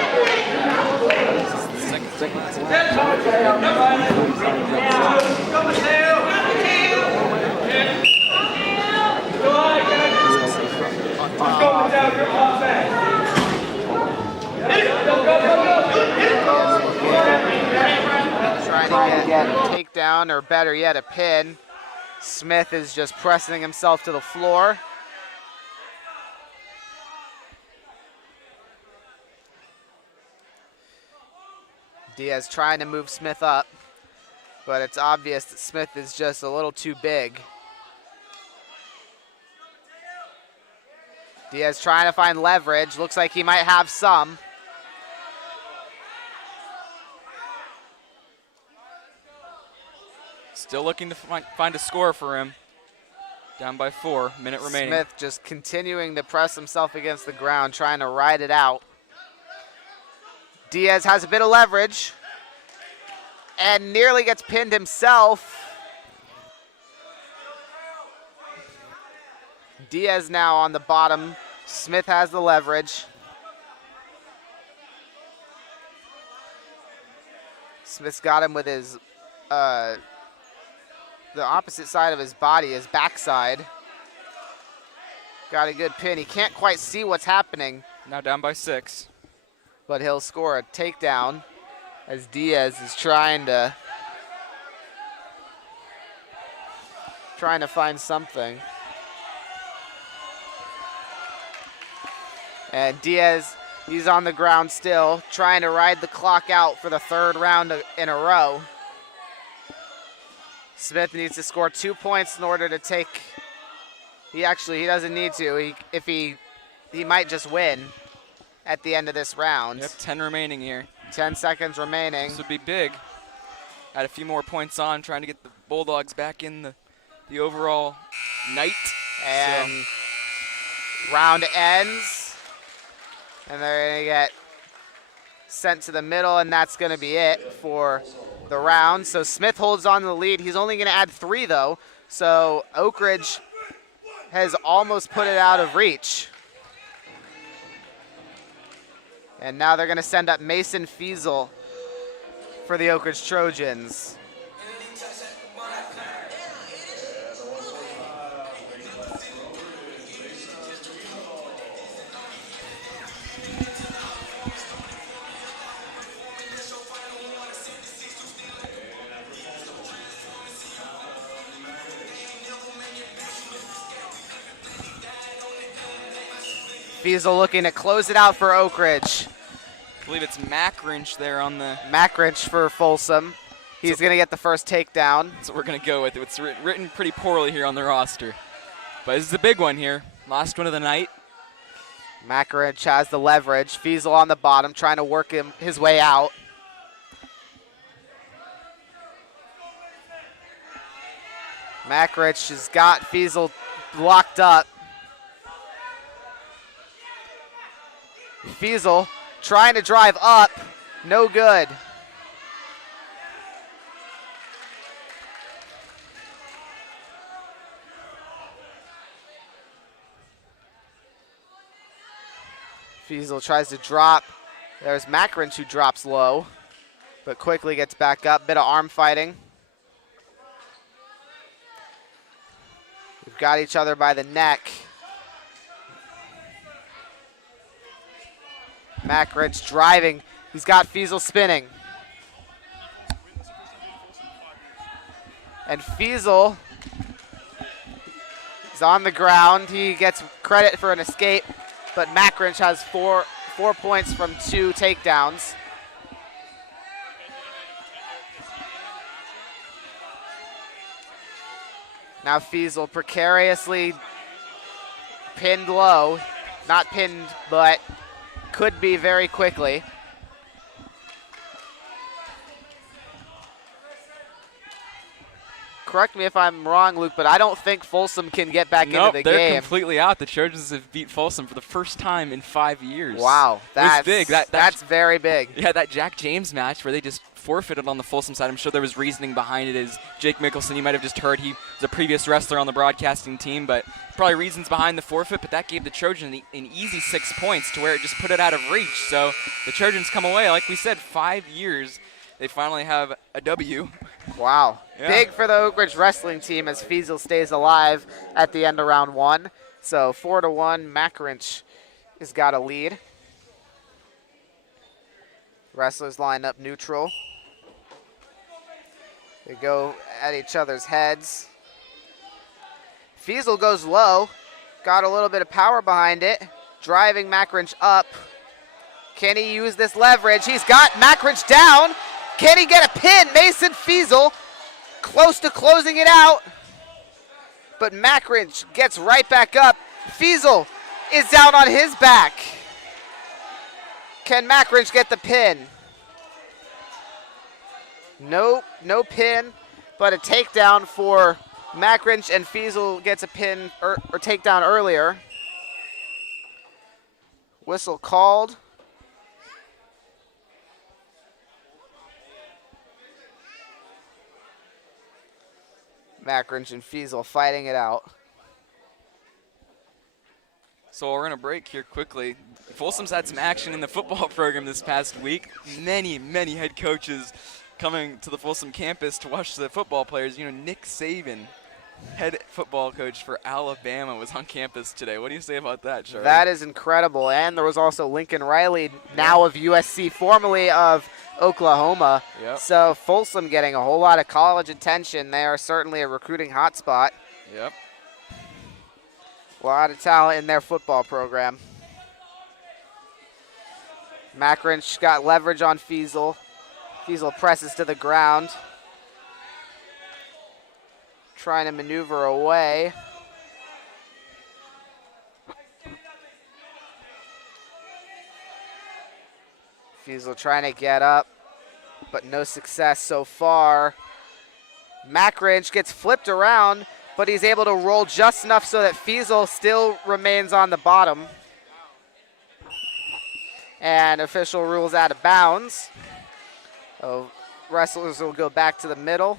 Trying to get a takedown, or better yet, a pin. Smith is just pressing himself to the floor. Diaz trying to move Smith up, but it's obvious that Smith is just a little too big. Diaz trying to find leverage. Looks like he might have some. Still looking to find a score for him. Down by 4, minute remaining. Smith just continuing to press himself against the ground, trying to ride it out. Diaz has a bit of leverage and nearly gets pinned himself. Diaz now on the bottom. Smith has the leverage. Smith's got him with his the opposite side of his body, his backside. Got a good pin. He can't quite see what's happening. Now down by 6. But he'll score a takedown as Diaz is trying to find something. And Diaz, he's on the ground still, trying to ride the clock out for the 3rd round in a row. Smith needs to score 2 points in order to take. He doesn't need to. He might just win at the end of this round. Yep, 10 remaining here. 10 seconds remaining. This would be big. Add a few more points on, trying to get the Bulldogs back in the overall night. And round ends. And they're going to get sent to the middle, and that's going to be it for the round. So Smith holds on to the lead. He's only going to add 3, though. So Oak Ridge has almost put it out of reach. And now they're going to send up Mason Fiesel for the Oak Ridge Trojans. Fiesel looking to close it out for Oak Ridge. I believe it's Macrinch there on the... Macrinch for Folsom. He's going to get the first takedown. That's what we're going to go with. It's written pretty poorly here on the roster. But this is a big one here. Last one of the night. Macrinch has the leverage. Fiesel on the bottom, trying to work his way out. Macrinch has got Fiesel locked up. Fiesel trying to drive up, no good. Fiesel tries to drop. There's Macrinch who drops low, but quickly gets back up. Bit of arm fighting. We've got each other by the neck. Macrinch driving. He's got Fiesel spinning. And Fiesel is on the ground. He gets credit for an escape, but Makrinch has four points from 2 takedowns. Now Fiesel precariously pinned low. Not pinned, but could be very quickly. Correct me if I'm wrong, Luke, but I don't think Folsom can get back into the they're game. completely out. The Trojans have beat Folsom for the first time in 5 years. Wow, that's big. That's very big. Yeah, that Jack James match where they just forfeited on the Folsom side. I'm sure there was reasoning behind it. As Jake Mickelson, you might have just heard, he was a previous wrestler on the broadcasting team, but probably reasons behind the forfeit. But that gave the Trojans an easy 6 points to where it just put it out of reach. So the Trojans come away, like we said, 5 years. They finally have a W. Wow. Yeah. Big for the Oak Ridge wrestling team as Fiesel stays alive at the end of round 1. So 4-1, Makrinch has got a lead. Wrestlers line up neutral. They go at each other's heads. Fiesel goes low. Got a little bit of power behind it. Driving Makrinch up. Can he use this leverage? He's got Makrinch down. Can he get a pin? Mason Fiesel close to closing it out. But Makrinch gets right back up. Fiesel is down on his back. Can Makrinch get the pin? Nope, no pin, but a takedown for Makrinch, and Fiesel gets a pin or takedown earlier. Whistle called. Makrinch and Fiesel fighting it out. So we're going to break here quickly. Folsom's had some action in the football program this past week. Many head coaches coming to the Folsom campus to watch the football players. You know, Nick Saban, head football coach for Alabama, was on campus today. What do you say about that, Charlie? That is incredible. And there was also Lincoln Riley, now of USC, formerly of Oklahoma. Yep. So Folsom getting a whole lot of college attention. They are certainly a recruiting hotspot. Yep. A lot of talent in their football program. Makrinch got leverage on Fiesel. Fiesel presses to the ground. Trying to maneuver away. Fiesel trying to get up, but no success so far. Makrinch gets flipped around, but he's able to roll just enough so that Fiesel still remains on the bottom. And official rules out of bounds. So wrestlers will go back to the middle.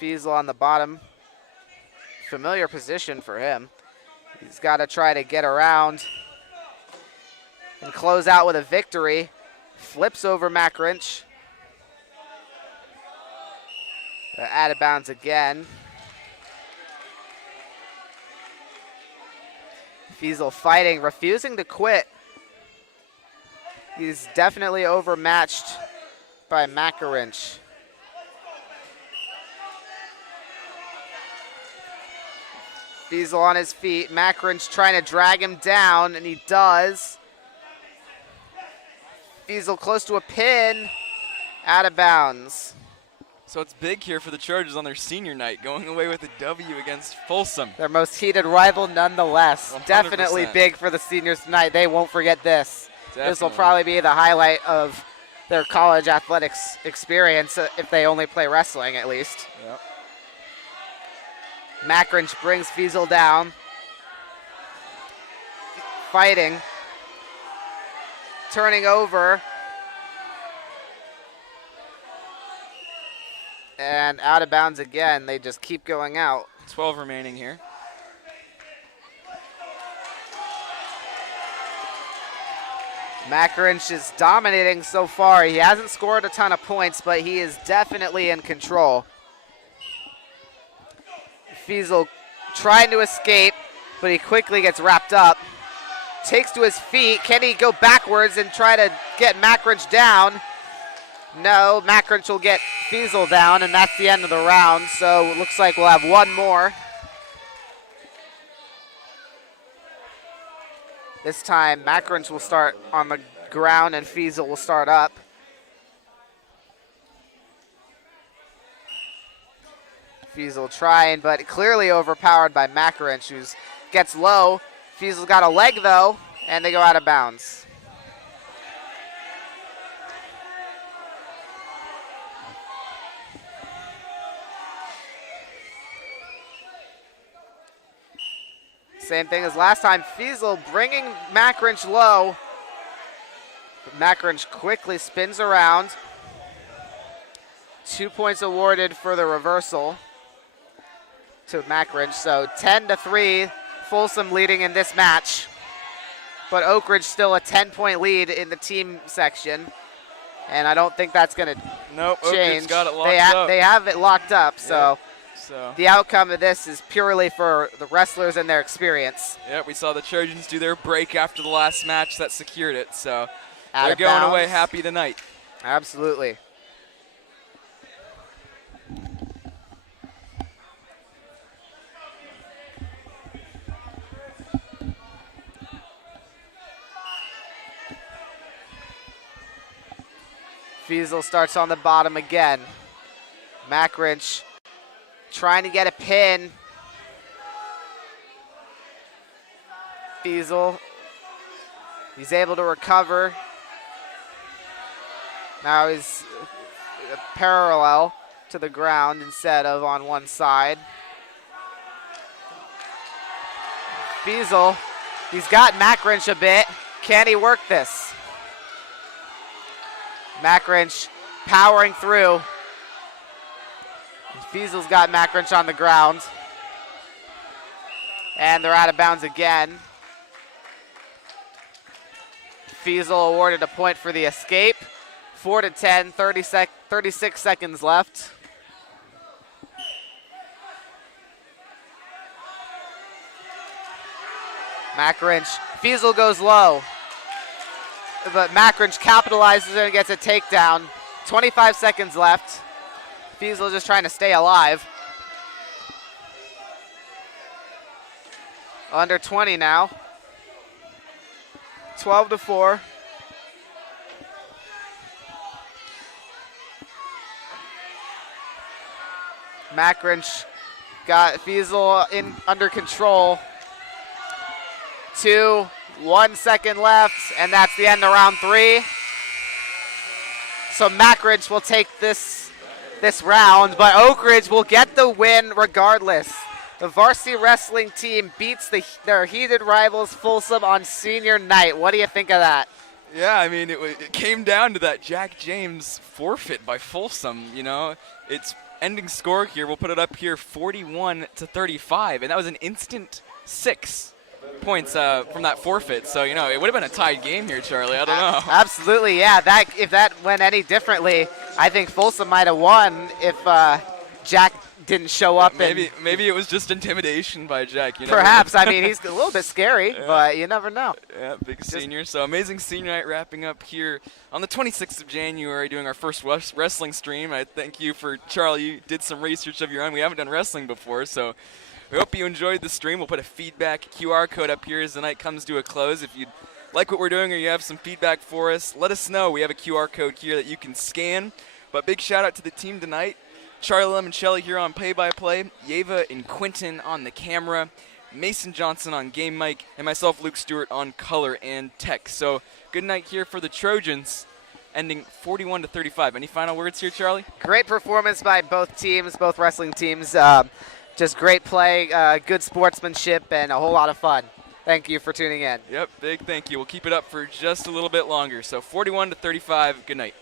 Fiesel on the bottom. Familiar position for him. He's got to try to get around and close out with a victory. Flips over Makrinch. Out of bounds again. Fiesel fighting, refusing to quit. He's definitely overmatched by Makrinch. Fiesel on his feet. Makrinch trying to drag him down, and he does. Fiesel close to a pin. Out of bounds. So it's big here for the Trojans on their senior night, going away with a W against Folsom. Their most heated rival nonetheless. 100%. Definitely big for the seniors tonight. They won't forget this. Definitely. This will probably be the highlight of their college athletics experience, if they only play wrestling at least. Yep. Makrinch brings Fiesel down. Fighting. Turning over. And out of bounds again. They just keep going out. 12 remaining here. Makrinch is dominating so far. He hasn't scored a ton of points, but he is definitely in control. Fiesel trying to escape, but he quickly gets wrapped up. Takes to his feet. Can he go backwards and try to get Makrinch down? No, Macrinch will get Fiesel down, and that's the end of the round. So it looks like we'll have one more. This time, Macrinch will start on the ground, and Fiesel will start up. Fiesel trying, but clearly overpowered by Macrinch, who gets low. Fiesel's got a leg, though, and they go out of bounds. Same thing as last time. Fiesel bringing Macrinch low. Macrinch quickly spins around. 2 points awarded for the reversal to Macrinch. So 10-3, Folsom leading in this match. But Oak Ridge still a 10-point lead in the team section. And I don't think that's going to Nope, change. Oak Ridge got it locked up. They have it locked up, so. Yep. So The outcome of this is purely for the wrestlers and their experience. yeah, we saw the Trojans do their break after the last match that secured it. So Out they're of going away bounds. happy tonight. Absolutely. Fiesel starts on the bottom again. Macrinch trying to get a pin. Fiesel, he's able to recover. Now he's parallel to the ground instead of on one side. Fiesel, he's got Macrinch a bit. Can he work this? Macrinch powering through. Fiesel's got Macrinch on the ground. And they're out of bounds again. Fiesel awarded a point for the escape. 4-10, 36 seconds left. Macrinch, Fiesel goes low. But Macrinch capitalizes and gets a takedown. 25 seconds left. Fiesel just trying to stay alive. Under 20 now. 12-4. Macrinch got Fiesel under control. 1 second left, and that's the end of round 3. So Macrinch will take this round, but Oak Ridge will get the win regardless. The varsity wrestling team beats their heated rivals Folsom on senior night. What do you think of that? Yeah, I mean, it came down to that Jack James forfeit by Folsom. You know, it's ending score here. We'll put it up here, 41-35, and that was an instant 6 points from that forfeit. So, you know, it would have been a tied game here, Charlie. I don't know. Absolutely, yeah. If that went any differently, I think Folsom might have won if Jack didn't show up. Maybe it was just intimidation by Jack. You know? Perhaps. I mean, he's a little bit scary, but you never know. Yeah, big senior. So amazing senior night wrapping up here on the 26th of January, doing our first wrestling stream. I thank you for, Charlie, you did some research of your own. We haven't done wrestling before, so we hope you enjoyed the stream. We'll put a feedback QR code up here as the night comes to a close. If you like what we're doing or you have some feedback for us, let us know. We have a QR code here that you can scan. But big shout out to the team tonight. Charlie Limoncelli here on play-by-play, Yeva and Quinton on the camera, Mason Johnson on game mic, and myself, Luke Stewart, on color and tech. So good night here for the Trojans, ending 41-35. Any final words here, Charlie? Great performance by both teams, both wrestling teams. Just great play, good sportsmanship, and a whole lot of fun. Thank you for tuning in. Yep, big thank you. We'll keep it up for just a little bit longer. So 41-35, good night.